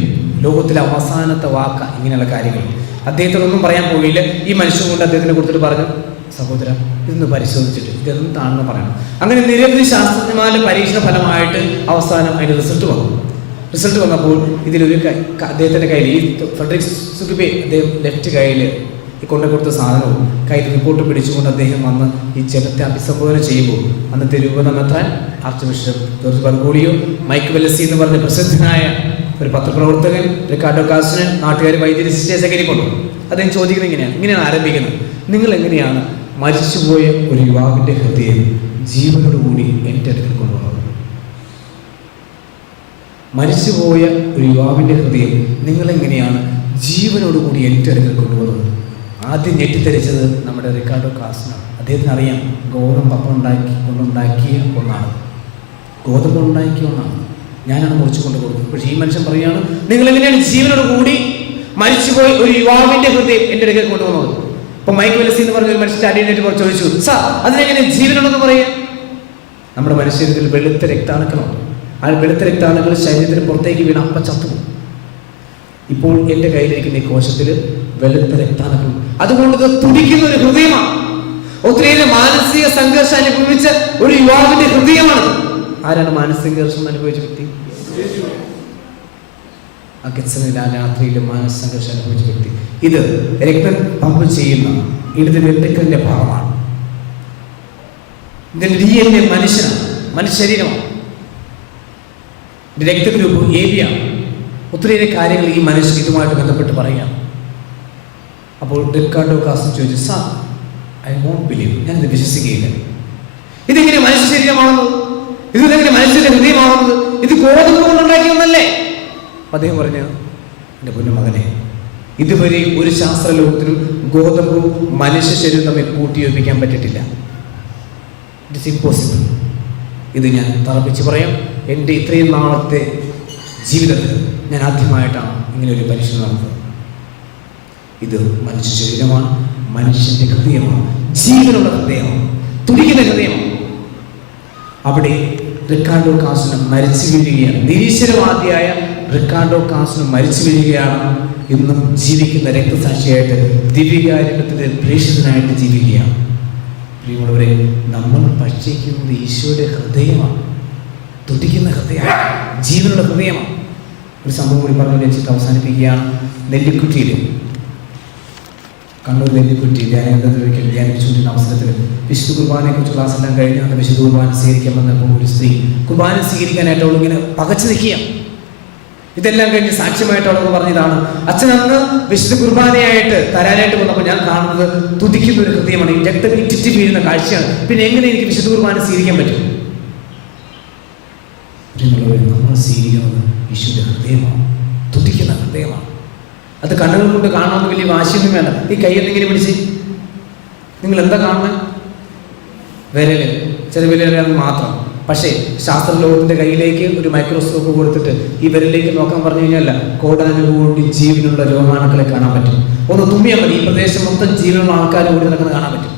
ലോകത്തിലെ അവസാനത്തെ വാക്ക ഇങ്ങനെയുള്ള കാര്യങ്ങൾ. അദ്ദേഹത്തിനൊന്നും പറയാൻ പോയില്ല. ഈ മനുഷ്യൻ കൊണ്ട് അദ്ദേഹത്തിനെ കൊടുത്തിട്ട് പറഞ്ഞു, സഹോദര ഇതൊന്ന് പരിശോധിച്ചിട്ട് ഇതെന്താണെന്ന് പറയണം. അങ്ങനെ നിരവധി ശാസ്ത്രജ്ഞന്മാരുടെ പരീക്ഷണ ഫലമായിട്ട് അവസാനം അതിൻ്റെ റിസൾട്ട് വന്നു. റിസൾട്ട് വന്നപ്പോൾ ഇതിലൊരു അദ്ദേഹത്തിൻ്റെ കയ്യിൽ, ഈ ഫ്രെഡറിക് സുഗിബെ, അദ്ദേഹം ലെഫ്റ്റ് കയ്യിൽ ഈ കൊണ്ടു കൊടുത്ത സാധനവും കയ്യിൽ റിപ്പോർട്ട് പിടിച്ചുകൊണ്ട് അദ്ദേഹം വന്ന് ഈ ജനത്തെ അഭിസംബോധന ചെയ്യുമ്പോൾ അന്നത്തെ രൂപതമെത്താൻ ആർച്ച് ബിഷപ്പ് ജോർജ് ബർഗോളിയോ, മൈക്ക് വെല്ലസി എന്ന് പറഞ്ഞ പ്രസിദ്ധനായ ഒരു പത്രപ്രവർത്തകൻ, റിക്കാർഡോ കാസ്റ്റിനൻ, നാട്ടുകാർ, വൈദ്യുതി സിസ്റ്റേഴ്സൊക്കെ കൊണ്ടു. അദ്ദേഹം ചോദിക്കുന്നത് ഇങ്ങനെയാണ് ആരംഭിക്കുന്നത്, നിങ്ങൾ എങ്ങനെയാണ് മരിച്ചുപോയ ഒരു യുവാവിൻ്റെ ഹൃദയം ജീവനോടുകൂടി എൻ്റെ അടുക്കൽ കൊണ്ടുവന്നത്? മരിച്ചുപോയ ഒരു യുവാവിൻ്റെ ഹൃദയം നിങ്ങളെങ്ങനെയാണ് ജീവനോടുകൂടി എൻ്റെ അടുക്കൽ കൊണ്ടുവന്നത്? ആദ്യം ഞെട്ടിത്തെറിച്ചത് നമ്മുടെ റിക്കാർഡോ കാസ്റ്റിനാണ്. അദ്ദേഹത്തിന് അറിയാം ഗോതമ്പ് കൊണ്ടുണ്ടാക്കിയ ഒന്നാണ്, ഗോതമ്പ് ഉണ്ടാക്കിയ ഒന്നാണ്, ഞാനാണ് മുറിച്ചു കൊണ്ട് കൊടുത്തത്. പക്ഷേ ഈ മനുഷ്യൻ പറയുകയാണ്, നിങ്ങളെങ്ങനെയാണ് ജീവനോട് കൂടി മരിച്ചുപോയി ഒരു യുവാവിൻ്റെ ഹൃദയം എൻ്റെ അടുക്കൽ കൊണ്ടുവന്നത്? ഇപ്പൊ മൈക്ക് വെല്ലസി എന്ന് പറഞ്ഞ ഒരു മനുഷ്യൻ്റെ അടിയനായിട്ട് ചോദിച്ചു, സാർ അതിനെങ്ങനെ ജീവനുണ്ടെന്ന് പറയാം? നമ്മുടെ മനുഷ്യരിൽ വെളുത്ത രക്താണുക്കളുണ്ട്. ആ വെളുത്ത രക്താണുക്കൾ ശരീരത്തിന് പുറത്തേക്ക് വീണ അപ്പം ചത്തുപോകും. ഇപ്പോൾ എൻ്റെ കയ്യിലിരിക്കുന്ന ഈ കോശത്തിൽ വെളുത്ത രക്താണുക്കൾ. അതുകൊണ്ട് ഇത് തുടിക്കുന്ന ഒരു ഹൃദയമാണ്. ഒത്തിരിയേറെ മാനസിക സംഘർഷം അനുഭവിച്ച ഒരു യുവാവിന്റെ ഹൃദയമാണ്. ആരാണ് മാനസിക സംഘർഷം അനുഭവിച്ച വ്യക്തി? ആ ഗെത്സമനിൽ ആ രാത്രിയിൽ മാനസിക സംഘർഷം അനുഭവിച്ച വ്യക്തി. ഇത് രക്തം പമ്പ് ചെയ്യുന്ന ഇടത് വെർട്ടിക്കലിന്റെ ഭാഗമാണ്. ഇതിന്റെ DNA മനുഷ്യനാണ്, മനുഷ്യ ശരീരമാണ്. രക്തഗ്രൂപ്പ് AB-യാണ്. ഒത്തിരിയേറെ കാര്യങ്ങൾ ഈ മനുഷ്യൻ ഇതുമായിട്ട് ബന്ധപ്പെട്ട് പറയാം. അപ്പോൾ റിക്കാർഡോ കാസ്റ്റിൻ ചോദിച്ചു, സാർ ഐ വോണ്ട് ബിലീവ്, ഞാനിത് വിശ്വസിക്കുകയില്ല. ഇതെങ്ങനെ മനുഷ്യ ശരീരമാണെന്നത്? ഇതെങ്ങനെ മനുഷ്യന്റെ ഹൃദയമാണെന്നത്? ഇത് ഗോതമ്പ് കൊണ്ടുണ്ടാക്കിയൊന്നല്ലേ? അദ്ദേഹം പറഞ്ഞു, എൻ്റെ പൊന്നു മകനെ, ഇതുവരെ ഒരു ശാസ്ത്ര ലോകത്തിനും ഗോതമ്പും മനുഷ്യ ശരീരം തമ്മിൽ കൂട്ടിയോജിപ്പിക്കാൻ പറ്റിയിട്ടില്ല. It is impossible. ഇത് ഞാൻ തറപ്പിച്ച് പറയാം, എൻ്റെ ഇത്രയും നാളത്തെ ജീവിതത്തിൽ ഞാൻ ആദ്യമായിട്ടാണ് ഇങ്ങനെ ഒരു പരീക്ഷണം നടത്തുന്നത്. ഇത് മനുഷ്യ ശരീരമാണ്, മനുഷ്യന്റെ ഹൃദയമാണ്, ജീവനുള്ള ഹൃദയമാണ്, തുടിക്കുന്ന ഹൃദയമാണ്. അവിടെ റിക്കാർഡോ കാസ്റ്റിന് മരിച്ചു വീഴുകയാണ്. നിരീശ്വരവാദിയായ റിക്കാർഡോ കാസ്റ്റിന് മരിച്ചു വീഴുകയാണ്. ഇന്നും ജീവിക്കുന്ന രക്തസാക്ഷിയായിട്ട് ദിവ്യകാരുണ്യത്തിന്റെ പ്രേക്ഷിതനായിട്ട് ജീവിക്കുകയാണ്. പ്രിയമുള്ളവരെ, നമ്മൾ ഭക്ഷിക്കുന്നത് ഈശോയുടെ ഹൃദയമാണ്, തുടിക്കുന്ന ഹൃദയമാണ്, ജീവനുള്ള ഹൃദയമാണ്. ഒരു സംഭവം കൂടി പറഞ്ഞു വെച്ചിട്ട് അവസാനിപ്പിക്കുകയാണ്. നെല്ലിക്കുറ്റിയിൽ, കണ്ണൂർ നെല്ലിക്കുറ്റി ധ്യാനകേന്ദ്രത്തിൽ ധ്യാനിച്ചുകൊണ്ടിരുന്ന അവസരത്തിൽ വിശുദ്ധ കുർബാനയെക്കുറിച്ച് ക്ലാസ് എല്ലാം കഴിഞ്ഞ് അന്ന് വിശുദ്ധ കുർബാന സ്വീകരിക്കാൻ വന്നപ്പോൾ ഒരു സ്ത്രീ കുർബാന സ്വീകരിക്കാനായിട്ട് അവളിങ്ങനെ പകച്ചു നിൽക്കുക. ഇതെല്ലാം കഴിഞ്ഞ് സാക്ഷ്യമായിട്ട് അവളൊക്കെ പറഞ്ഞതാണ്, അച്ഛൻ അന്ന് വിശുദ്ധ കുർബാനയായിട്ട് തരാനായിട്ട് വന്നപ്പോൾ ഞാൻ കാണുന്നത് തുടിക്കുന്ന ഒരു ഹൃദയമാണ്, ഈ രക്തം ഇറ്റിറ്റ് വീഴുന്ന കാഴ്ചയാണ്. പിന്നെ എങ്ങനെ എനിക്ക് വിശുദ്ധ കുർബാന സ്വീകരിക്കാൻ പറ്റും? നമ്മൾ സ്വീകരിക്കുന്നത് ഈശോയുടെ ഹൃദയമാണ്, തുടിക്കുന്ന ഹൃദയമാണ്. അത് കണ്ണുകൾ കൊണ്ട് കാണാമെന്ന് വലിയ വാശിയൊന്നും വേണ്ട. ഈ കയ്യെന്തെങ്കിലും പിടിച്ച് നിങ്ങൾ എന്താ കാണുന്നത്? വിരല്, ചെറിയ വിരലാണെന്ന് മാത്രം. പക്ഷേ ശാസ്ത്രലോകത്തിന്റെ കയ്യിലേക്ക് ഒരു മൈക്രോസ്കോപ്പ് കൊടുത്തിട്ട് ഈ വിരലിലേക്ക് നോക്കാൻ പറഞ്ഞു കഴിഞ്ഞാൽ കോടാനുകൂടി ജീവനുള്ള രോമാണുക്കളെ കാണാൻ പറ്റും. ഒന്ന് തുമ്മിയാൽ മതി, ഈ പ്രദേശം മൊത്തം ജീവനുള്ള ആൾക്കാർ കൂടി നടക്കുന്നത് കാണാൻ പറ്റും.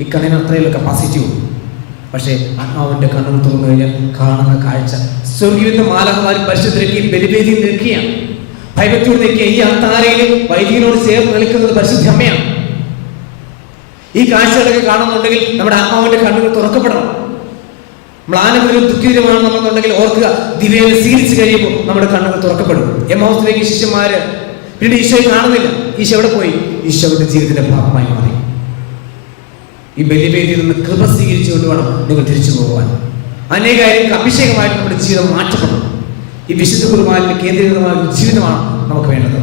ഈ കണ്ണിന് അത്രയുള്ള കപ്പാസിറ്റി ഉള്ളൂ. പക്ഷേ ആത്മാവിൻ്റെ കണ്ണുകൾ തുറന്നു കഴിഞ്ഞാൽ കാണുന്ന കാഴ്ച സ്വർഗീയ മാലാഖമാരും പരിശുദ്ധരേക്ക് ബലിവേദിയിൽ നിൽക്കുകയാണ്. ഭയഭക്തിയോട് നിൽക്കുക. ഈ അത്താരയിൽ വൈദികനോട് ചേർന്ന് നിൽക്കുന്നത് പരിശുദ്ധ അമ്മയാണ്. ഈ കാഴ്ചകളൊക്കെ കാണുന്നുണ്ടെങ്കിൽ നമ്മുടെ ആത്മാവിന്റെ കണ്ണുകൾ തുറക്കപ്പെടണം. മ്ലാനവരും ദുഃഖിതരുമാണെന്നുണ്ടെങ്കിൽ ഓർക്കുക, ദിവ്യനെ സ്വീകരിച്ചു കഴിയുമ്പോൾ നമ്മുടെ കണ്ണുകൾ തുറക്കപ്പെടും. എമ്മൗസിലേക്ക് ശിഷ്യന്മാര് പിന്നീട് ഈശോയെ കാണുന്നില്ല. ഈശോ എവിടെ പോയി? ഈശോയുടെ ജീവിതത്തിന്റെ ഭാഗമായി മാറി. ഈ ബലിവേദിയിൽ നിന്ന് കൃപ സ്വീകരിച്ചുകൊണ്ട് വേണം നിങ്ങൾ തിരിച്ചു പോകാൻ. അനേകാര്യങ്ങൾക്ക് അഭിഷേകമായിട്ട് നമ്മുടെ ജീവിതം മാറ്റപ്പെടണം. ഈ വിശുദ്ധ കുർബാനയിൽ കേന്ദ്രീകൃതമായ ജീവിതമാണ് നമുക്ക് വേണ്ടത്.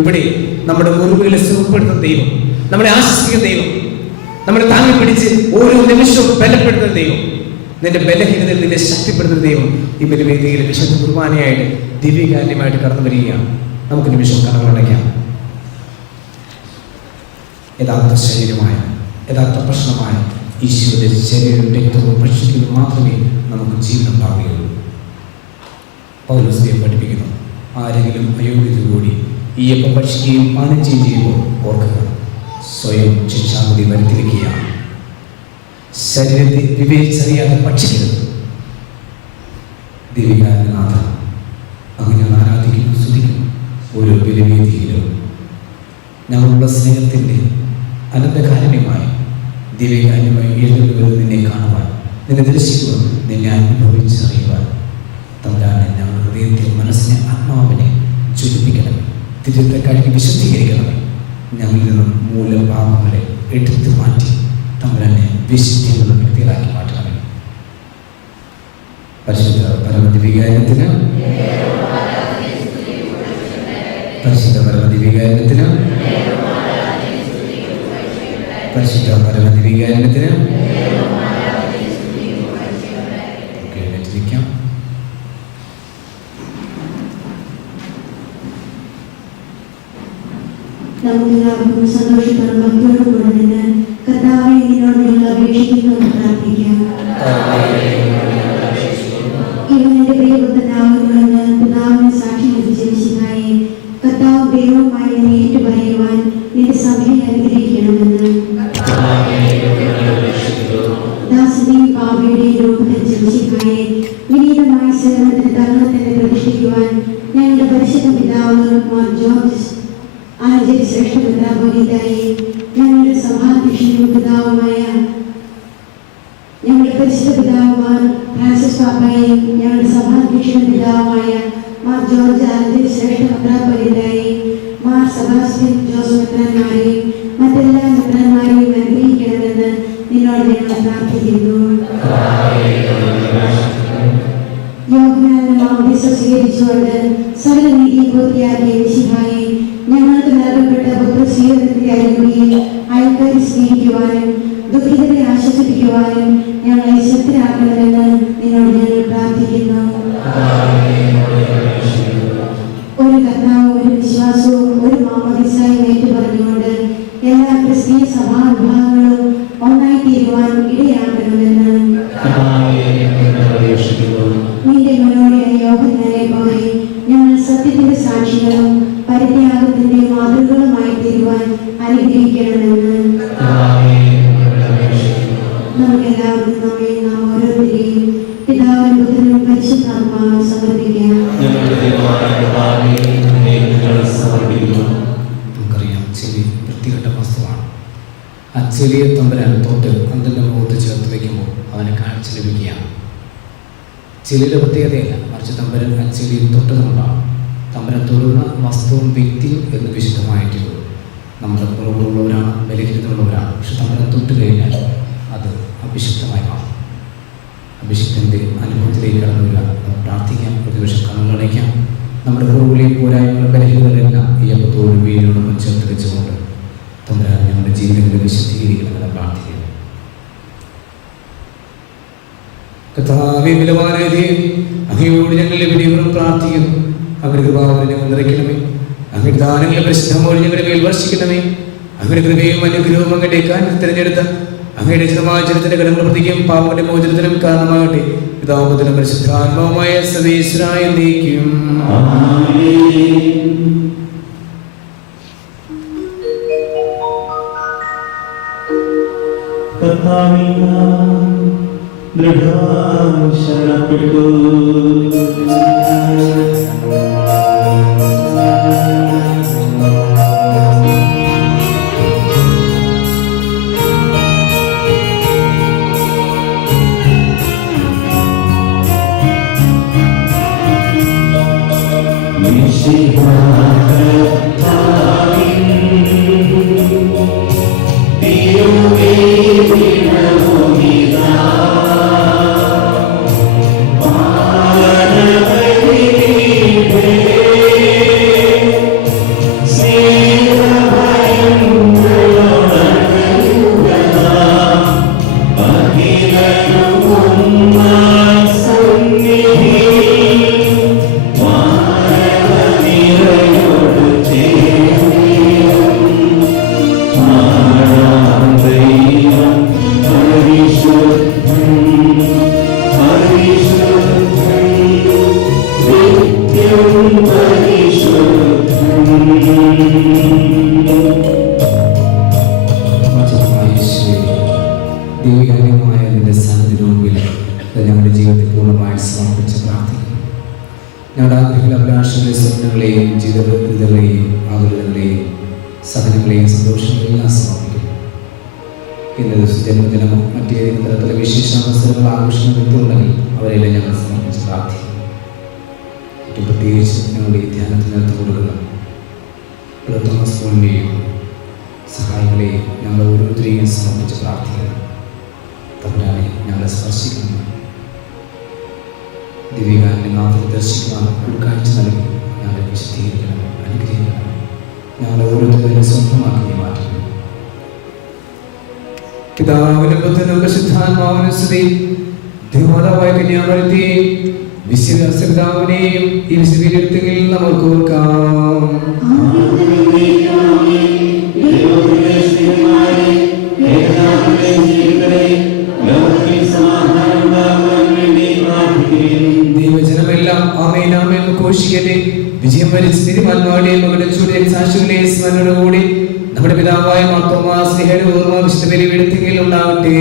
ഇവിടെ നമ്മുടെ മുറിവുകളെ സുഖപ്പെടുത്തുന്ന ദൈവം, നമ്മളെ ആശ്വസിക്കുന്ന ദൈവം, നമ്മളെ താങ്ങി പിടിച്ച് ഓരോ നിമിഷവും ബലപ്പെടുത്തുന്ന ദൈവം, നിന്റെ ബലഹീനതയിൽ നിന്നെ ശക്തിപ്പെടുത്തുന്ന ദൈവം ഈ ബലിവേദിയിൽ വിശുദ്ധ കുർബാനയായിട്ട് ദിവ്യകാര്യമായിട്ട് കടന്നു വരികയാണ്. നമുക്ക് നിമിഷം കണ്ണുകളടയ്ക്കാം. യഥാർത്ഥ ശരീരമായ യഥാർത്ഥ പ്രശ്നമായ ഈശോയുടെ ശരീരം രക്തവും ഭക്ഷിക്കുന്നത് മാത്രമേ നമുക്ക് ജീവൻ ഉണ്ടാവുകയുള്ളൂ. പൗലോസ് പഠിപ്പിക്കുന്നു, ആരെങ്കിലും അയോഗ്യത കൂടി ഈ അപ്പം ഭക്ഷിക്കുകയും പാനം ചെയ്യുമ്പോൾ ഓർക്കുക, സ്വയം ശിക്ഷാവിധി വരുത്തിയിരിക്കുകയാണ്. ശരീരത്തെ വിവേചിച്ചറിയാതെ ഭക്ഷിക്കരുത്. ദിവ്യകാരനാഥ അങ്ങനെ ആരാധിക്കുന്നു, സ്തുതിക്കുന്നു. ഓരോ ബലിവേദിയിലും ഞങ്ങളുള്ള സ്നേഹത്തിൻ്റെ അനന്തകാരുണ്യമായി ദിവ്യകാരുണ്യമായി എഴുതുന്നത് നിന്നെ കാണുവാൻ, നിന്നെ ദർശിക്കുവാൻ, നിന്നെ അനുഭവിച്ചറിയുവാൻ തമ്പുരാനെ ഞങ്ങളുടെ ഹൃദയത്തെ, മനസ്സിനെ, ആത്മാവിനെ ജ്വലിപ്പിക്കണമേ. തിരുത്തെ കഴുകി വിശുദ്ധീകരിക്കണമേ. ഞങ്ങളിൽ നിന്നും മൂലഭാവങ്ങളെ എടുത്തു മാറ്റി തമ്പുരാനെ വിശുദ്ധിയുള്ള വ്യക്തികളാക്കി മാറ്റണമേ. പരിശുദ്ധ പരമദിവികാരത്തിന്, പരിശുദ്ധ പരമദിവികാരത്തിന്, പരിശുദ്ധ പരമദിവികാരത്തിന് എഴുന്നേറ്റിരിക്കാം. നമുക്കെല്ലാവർക്കും സന്തോഷത്തോടും ഭക്തിയോടും കൂടെ നിന്ന് കർത്താവേ നിന്നോട് ഞങ്ങൾ അപേക്ഷിക്കുന്നു എന്ന് പ്രാർത്ഥിക്കാം. ഇവൻ എന്റെ പ്രിയപുത്രനാകുന്നുവെന്ന് പിതാവിനെ സാക്ഷി ലഭിച്ചിരിക്കുന്നതായി കർത്താവ് ദൈവവുമായി നീ ഏറ്റുപറയുവാൻ നിന്റെ സഭയെ അനുഗ്രഹിക്കണമെന്ന് ദാസനെയും പാപിയുടെയും രൂപം ധരിച്ചിരിക്കുന്നതായി വിനീതമായ സേവനത്തിന് തങ്ങളെ തന്നെ പ്രതിഷ്ഠിക്കുവാൻ ഞങ്ങളുടെ പരിശുദ്ധ പിതാവ് മാർ ജോർജ് ആചാര്യ ശ്രേഷ്ഠ പിതാവിനായി ഞങ്ങളുടെ സഭാധ്യക്ഷനും പിതാവുമായ ഞങ്ങളുടെ പരിശുദ്ധ പിതാവുമാർ ഫ്രാൻസിസ് പാപ്പായും ഞങ്ങളുടെ സഭാധ്യക്ഷനും പിതാവുമായ മാർ ജോർജ് ആചാര്യ ശ്രേഷ്ഠ മെത്രാപ്പൊലീത്തായി മാർ സെബാസ്റ്റ്യൻ ജോസ് മെത്രാന്മാരെയും മറ്റെല്ലാ മെത്രാന്മാരെയും അനുഗ്രഹിക്കണമെന്ന് നിന്നോട് ഞങ്ങൾ പ്രാർത്ഥിക്കുന്നു. യോഹന്നാനെ മാമോദീസ സ്വീകരിച്ചുകൊണ്ട് സകല നീതിയും പൂർത്തിയാക്കിയ മിശിഹായെ ഞങ്ങൾക്ക് നൽകപ്പെട്ട പുത്രസ്വീകരണത്തിന്റെ അനുഭൂതിയിൽ അയൽക്കാരെ സ്നേഹിക്കുവാനും ദുഃഖിതരെ ആശ്വസിപ്പിക്കുവാനും ഞങ്ങളെ ശക്തരാക്കണമെന്ന് നിന്നോട് ഞങ്ങൾ പ്രാർത്ഥിക്കുന്നു. ഒരു കർത്താവും ഒരു വിശ്വാസവും ഒരു മാമോദീസായും ഏറ്റുപറഞ്ഞുകൊണ്ട് എല്ലാ ക്രിസ്തീയ സഭാ വിഭാഗങ്ങളും ഒന്നായി തീരുവാൻ ഇടയാക്കണമെന്ന് നിന്റെ മുന്നോടിയായ യോഹന്നാനെ പോലെ ഞങ്ങൾ സത്യത്തിന്റെ സാക്ഷികളും പരിത്യാഗത്തിന്റെ മാതൃകകളുമായി തീരുവാൻ അനുഗ്രഹിക്കണമെന്ന് നമുക്കെല്ലാവർക്കും നമ്മെ നാം ഓരോരുത്തരെയും പിതാവിനും പുത്രനും പരിശുദ്ധാത്മാവിനും സമർപ്പിക്കാം. നമുക്കറിയാം, ചെവി വൃത്തികെട്ട വസ്തുവാണ്. ആ ചെവിയെ തമ്പുരാൻ തൊട്ട് അന്തന്റെ മുഖത്ത് ചേർത്ത് വയ്ക്കുമ്പോൾ അവന് കാഴ്ച ലഭിക്കുകയാണ്. ചെവിയുടെ പ്രത്യേകതയല്ല, മറിച്ച് തമ്പുരാൻ ആ ചെവിയിൽ തൊട്ടതുകൊണ്ടാണ്. തമ്പുരാൻ തൊടുന്ന വസ്തുവും വ്യക്തിയും എന്ന് വിശുദ്ധമായിട്ടുള്ളൂ. നമ്മുടെ കുറവുള്ളവരാണ്, ബലഹീനതയുള്ളവരാണ്. പക്ഷെ തമ്പുരാൻ തൊട്ട് കഴിഞ്ഞാൽ അത് അഭിഷിക്തമായി മാറും. അഭിഷിക്തൻ്റെ അനുഭവത്തിലേക്ക് കടന്നില്ല. നമുക്ക് പ്രാർത്ഥിക്കാം, പ്രതിപക്ഷം കണ്ണുകളടയ്ക്കാം. നമ്മുടെ കുറവുകളെയും പോരായ്മകളും ബലഹീനതകളെല്ലാം ഈ അപ്പത്തോടും വീടിനോടൊപ്പം ചേർത്ത് വെച്ചുകൊണ്ട് തമ്പുരാൻ ഞങ്ങളുടെ ജീവിതങ്ങളെ വിശുദ്ധീകരിക്കണമെന്ന് പ്രാർത്ഥിക്കുന്നു. കർത്താവേ, ബലവാനേ, അങ്ങയോട് ഞങ്ങൾ വിനീതം പ്രാർത്ഥിക്കുന്നു. അങ്ങയുടെ കൃപാവരെ ഞങ്ങൾ നിറയ്ക്കണമേ. അങ്ങയുടെ ദാനങ്ങളെ പരിശുദ്ധമായി ഞങ്ങളുടെ മേൽ വർഷിക്കണമേ. അങ്ങയുടെ കൃപയും അനുഗ്രഹവും അങ്ങയുടെ കാര്യം തിരഞ്ഞെടുത്ത അങ്ങയുടെ ചിതമായ ജനത്തിന്റെ കടങ്ങൾ പ്രതിക്കും പാപങ്ങളുടെ മോചനത്തിനും കാരണമാകട്ടെ. പിതാവുപുത്രനും പരിശുദ്ധാത്മാവുമായ സർവേശ്വരായ എന്നേക്കും. കർത്താവേ, ശരണപ്പെട്ടു. ദൈവികമായ നിന്റെ സാന്നിധ്യത്തിന് മുമ്പിൽ ഞങ്ങളുടെ ജീവിതത്തെ പൂർണ്ണമായി സമർപ്പിച്ച് പ്രാർത്ഥിക്കുന്നു. ഞങ്ങളുടെ ആഗ്രഹ അഭിലാഷങ്ങളെ, സ്വപ്നങ്ങളെയും ജീവിതങ്ങളെയും ആകുലതകളെയും സഹനങ്ങളെയും സന്തോഷങ്ങളെല്ലാം സമർപ്പിക്കുന്നു. ഇന്ന് ദിവസം ജന്മദിനമോ മറ്റേതെങ്കിലും തരത്തിലെ വിശേഷ അവസരങ്ങൾ ആഘോഷങ്ങൾ എന്തുണ്ടെങ്കിൽ അവരെല്ലാം ഞങ്ങൾ സമർപ്പിച്ച് പ്രാർത്ഥിക്കുന്നു. ഏറ്റവും പ്രത്യേകിച്ച് ഞങ്ങളുടെ ഈ ധ്യാനത്തിന് നേതൃത്വം കൊടുക്കുന്ന തോമസ് സ്കൂളിൻ്റെയും സഹായികളെയും ഞങ്ങൾ ഓരോരുത്തരെയും സമർപ്പിച്ച് പ്രാർത്ഥിക്കുന്നു. തമ്പുരാനെ ഞങ്ങളെ സ്പർശിക്കുന്നു. ദിവ്യകാരനെ മാത്രം ദർശിക്കുവാൻ ഉൾക്കാഴ്ച നൽകി ഞങ്ങളെ വിശദീകരിക്കണം, അനുഗ്രഹിക്കണം. ഞങ്ങളെ ഓരോരുത്തരും സ്വന്തമാക്കി മാറ്റുന്നു. പിതാവിനും പുത്രനും പരിശുദ്ധാത്മാവിനും സ്തുതി. ദൈവമാതാവായ കന്യാമറിയത്തെയും വിശുദ്ധപിതാവിനെയും ഈ വിശുദ്ധീകരണത്തിൽ നമുക്ക് ഓർക്കാം. ദൈവജനമെല്ലാം ആമേൻ ആമേൻ എന്ന് ഘോഷിക്കട്ടെ. വിജയം വരിച്ച തിരുമാന്മാരുടെയും മകളുടെ ചൂടിയ സാക്ഷികളെ സ്മരണയോടുകൂടി നമ്മുടെ പിതാവായ മാർത്തോമാ സ്നേഹയുടെ ഓർമ്മ വിശുദ്ധ ബലിപീഠത്തിൽ ഉണ്ടാകട്ടെ.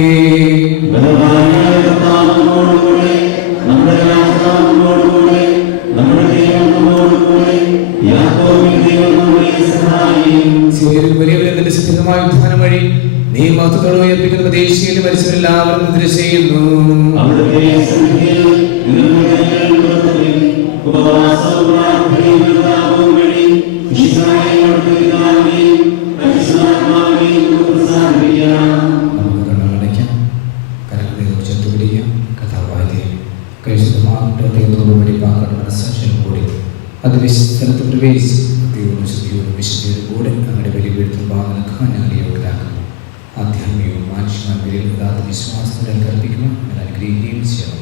വലിയവരെന്റെ സിദ്ധമായ ഉദ്ധാനം വഴി നീ മഹത്വത്തോടെ ഉയർപ്പിക്കുന്ന പ്രതീക്ഷയിൽ മരിച്ചവരെല്ലാവരും നിദ്ര ചെയ്യുന്നു. അത് വിശുദ്ധ പ്രവേശിച്ച് വിശുദ്ധിയോടും കൂടെ നമ്മുടെ ബലിപീഠത്തിൽ ഭാഗം ഞങ്ങൾ യോഗ്യരാക്കുന്നു. ആധ്യാത്മികവും മാനുഷികമായ യഥാർത്ഥ വിശ്വാസത്തിൽ കൽപ്പിക്കുവാൻ ഞങ്ങൾ അനുഗ്രഹിക്കുകയും ചെയ്യണം.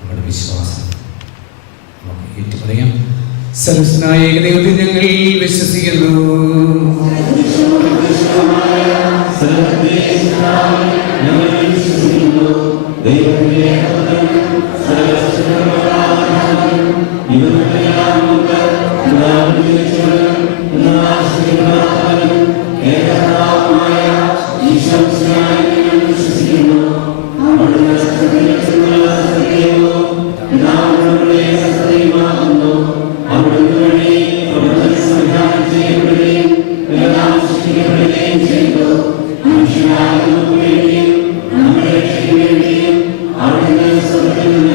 നമ്മുടെ വിശ്വാസം നമുക്ക് ഏറ്റുപറയാം. സർവ്വസ്നായ ദൈവത്തിൽ ഞങ്ങൾ വിശ്വസിക്കുന്നു. ും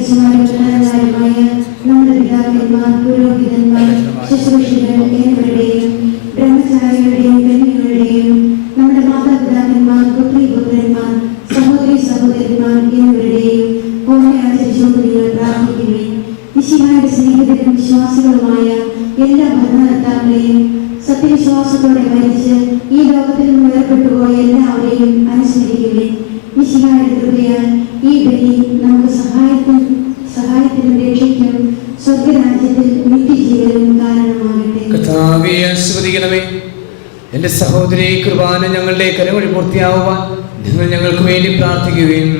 പ്രധാനമാരുമായ നമ്മുടെ പിതാക്കന്മാർ, പുരോഹിതന്മാർ, ശുശ്രൂഷകർ എന്നിവരുടെയും ബ്രഹ്മചാരികളുടെയും കന്യകളുടെയും നമ്മുടെ മാതാപിതാക്കന്മാർ, പുത്രിപുത്രന്മാർ, സഹോദരി സഹോദരന്മാർ എന്നിവരുടെയും ഓർമ്മ ആചരിച്ചുകൊണ്ട് നിങ്ങൾ പ്രാർത്ഥിക്കുകയും മിശിഹായുടെ സ്നേഹിതരും വിശ്വാസികളുമായ എല്ലാ ഭരണകർത്താക്കളെയും സത്യവിശ്വാസത്തോടെ മരിച്ച് ഈ ലോകത്തിൽ നിന്ന് വേർപെട്ടുപോയ എല്ലാവരെയും അനുസ്മരിക്കുകയും മിശിഹായുടെ കൃപയാൽ ഈ ബലി നമുക്ക് സഹായത്തിനും രക്ഷയ്ക്കും സ്വർഗരാജ്യത്തിൽ നിത്യജീവനും കാരണമാകട്ടെ. കർത്താവേ, ആശീർവദിക്കണമേ. എന്റെ സഹോദരി കുർബാന ഞങ്ങളുടെ കരവഴി പൂർത്തിയാവുവാൻ നിങ്ങൾ ഞങ്ങൾക്ക് വേണ്ടി പ്രാർത്ഥിക്കുകയും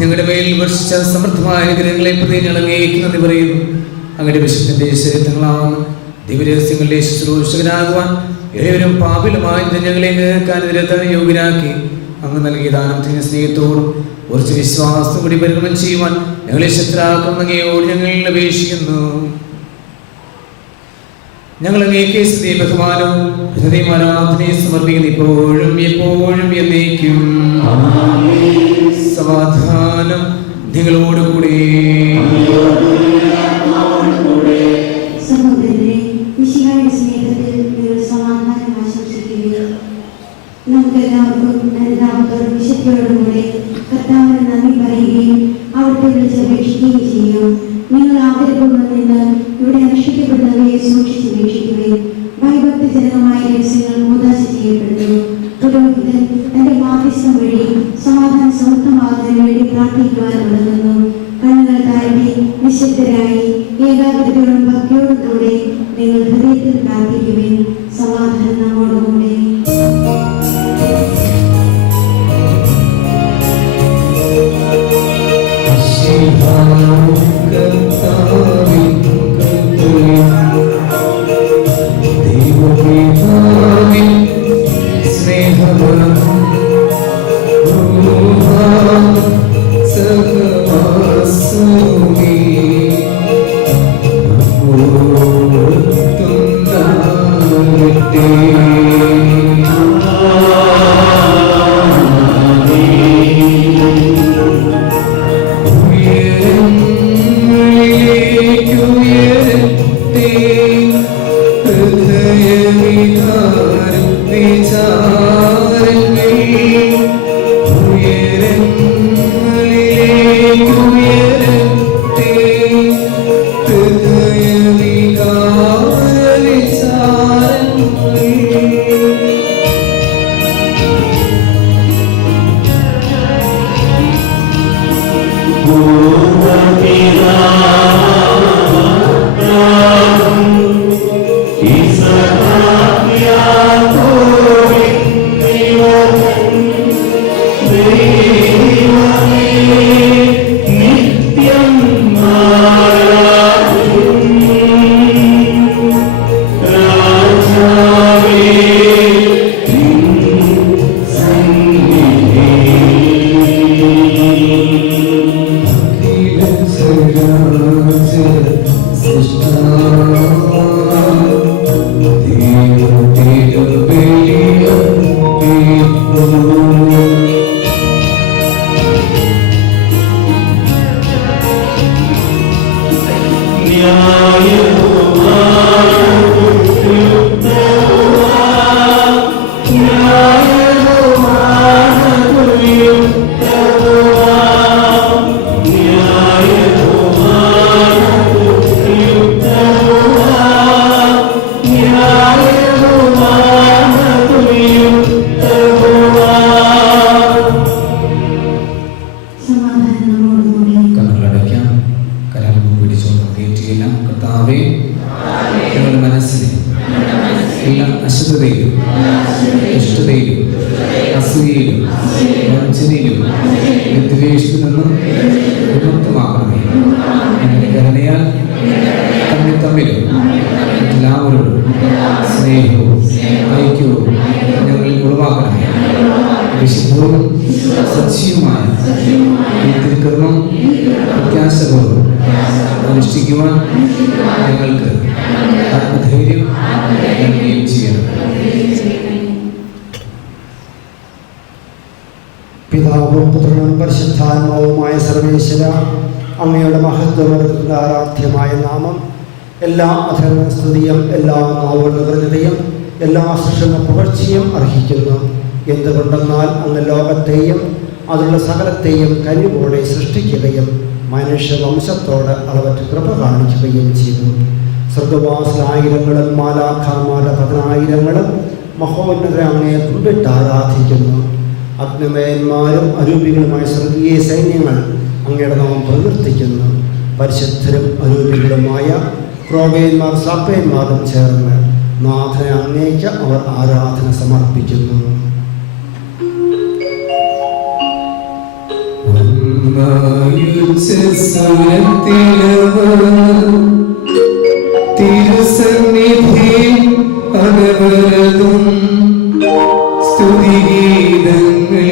ഞങ്ങളുടെ മേൽ വർഷിച്ച സമൃദ്ധമായ അനുഗ്രഹങ്ങളെ പ്രതി ഞങ്ങളങ്ങേക്കുന്നത് പറയുന്നു. അങ്ങയുടെ വിശുദ്ധന്റെ ശരീരങ്ങളാവുന്ന ദിവ്യരഹസ്യങ്ങളുടെ ശുശ്രൂഷകനാകുവാൻ ഏവരും പാപിലുമായി ഞങ്ങളെ കേൾക്കാനെതിരെ യോഗ്യരാക്കി അങ്ങ് നൽകിയ ദാനത്തിന് സ്നേഹത്തോടും കുറച്ച് വിശ്വാസം കൂടി പരിഗണന ചെയ്യുവാൻ ഞങ്ങളെ ശത്രാക്കുന്നങ്ങയോട് ഞങ്ങൾ അപേക്ഷിക്കുന്നു. ഞങ്ങൾ അങ്ങേക്ക് സ്തുതി ബഹുമാനവും ആരാധനയെ സമർപ്പിക്കുന്നു ഇപ്പോഴും എപ്പോഴും എന്നേക്കും. സമാധാനം നിങ്ങളോടുകൂടി. സഹോദരരെ, മിശിഹായുടെ സ്നേഹത്തിൽ നിങ്ങൾ സമാധാനം ആശംസിക്കുകയും നമുക്കെല്ലാവർക്കും രണ്ടാമത്തോടും വിശുദ്ധിയോടുകൂടെ കർത്താവിന് നന്ദി പറയുകയും അവിടുത്തെ വിളിച്ചപേക്ഷിക്കുകയും ചെയ്യാം. നിങ്ങൾ ആദരപൂർവ്വം നിന്ന് ഇവിടെ അനുഷ്ഠിക്കപ്പെടുന്നവയെ സൂക്ഷിച്ച് വീക്ഷിക്കുകയും ഭയഭക്തിജനകമായ രഹസ്യങ്ങൾ ഉദാശ ചെയ്യപ്പെടുന്നു. പുരോഹിതൻ തന്റെ മാധ്യസ്ഥം വഴി സമാധാനം സമർത്ഥമാകുന്നതിന് വേണ്ടി പ്രാർത്ഥിക്കുവാൻ തുടങ്ങുന്നു. കണ്ണുകൾ താഴ്ത്തി നിശബ്ദരായി ഏകാഗ്രതയോടും ഭക്തിയോടും കൂടെ നിങ്ങൾ ഹൃദയത്തിൽ പ്രാർത്ഥിക്കുവിൻ. സമാധാനം നമ്മോടുകൂടെ. ഹൃദയവികാരം വിചാരങ്ങൾ വിശുദ്ധവും സത്യവുമായ ഈ തിരുക്കർമ്മം പ്രത്യാശപൂർവ്വം അനുഷ്ഠിക്കുവാൻ ഞങ്ങൾക്ക് ആത്മധൈര്യം നൽകുകയും ചെയ്യണം. പിതാവും പുത്രനും പരിശുദ്ധാത്മാവുമായ സർവേശ്വര, അങ്ങയുടെ മഹത്വമേറുന്ന ആരാധ്യമായ നാമം എല്ലാ അധർമ്മ സ്തുതിയും എല്ലാ നാവുകളുടെയും എല്ലാ സൃഷ്ടിക്കുന്ന പുകഴ്ചയും അർഹിക്കുന്നു. എന്തുകൊണ്ടെന്നാൽ അങ്ങ് ലോകത്തെയും അതിലുള്ള സകലത്തെയും കനിവോടെ സൃഷ്ടിക്കുകയും മനുഷ്യവംശത്തോട് അളവറ്റ കൃപ കാണിക്കുകയും ചെയ്തു. സ്വർഗവാസിലായിരങ്ങളും മാലാഖമാരുടെ 10,000 മഹോന്നത അങ്ങയെ കുമ്പിട്ട് ആരാധിക്കുന്നു. അഗ്നിമയന്മാരും അരൂപികളുമായ സ്വർഗീയ സൈന്യങ്ങൾ അങ്ങയുടെ നാമം പ്രകീർത്തിക്കുന്നു. പരിശുദ്ധരും അരൂപികളുമായ ക്രോവേന്മാർ സാപ്പേന്മാരും ചേർന്ന് നാഥനെ അങ്ങേക്ക് അവർ ആരാധന സമർപ്പിക്കുന്നു. സ്തുതിഗീതങ്ങൾ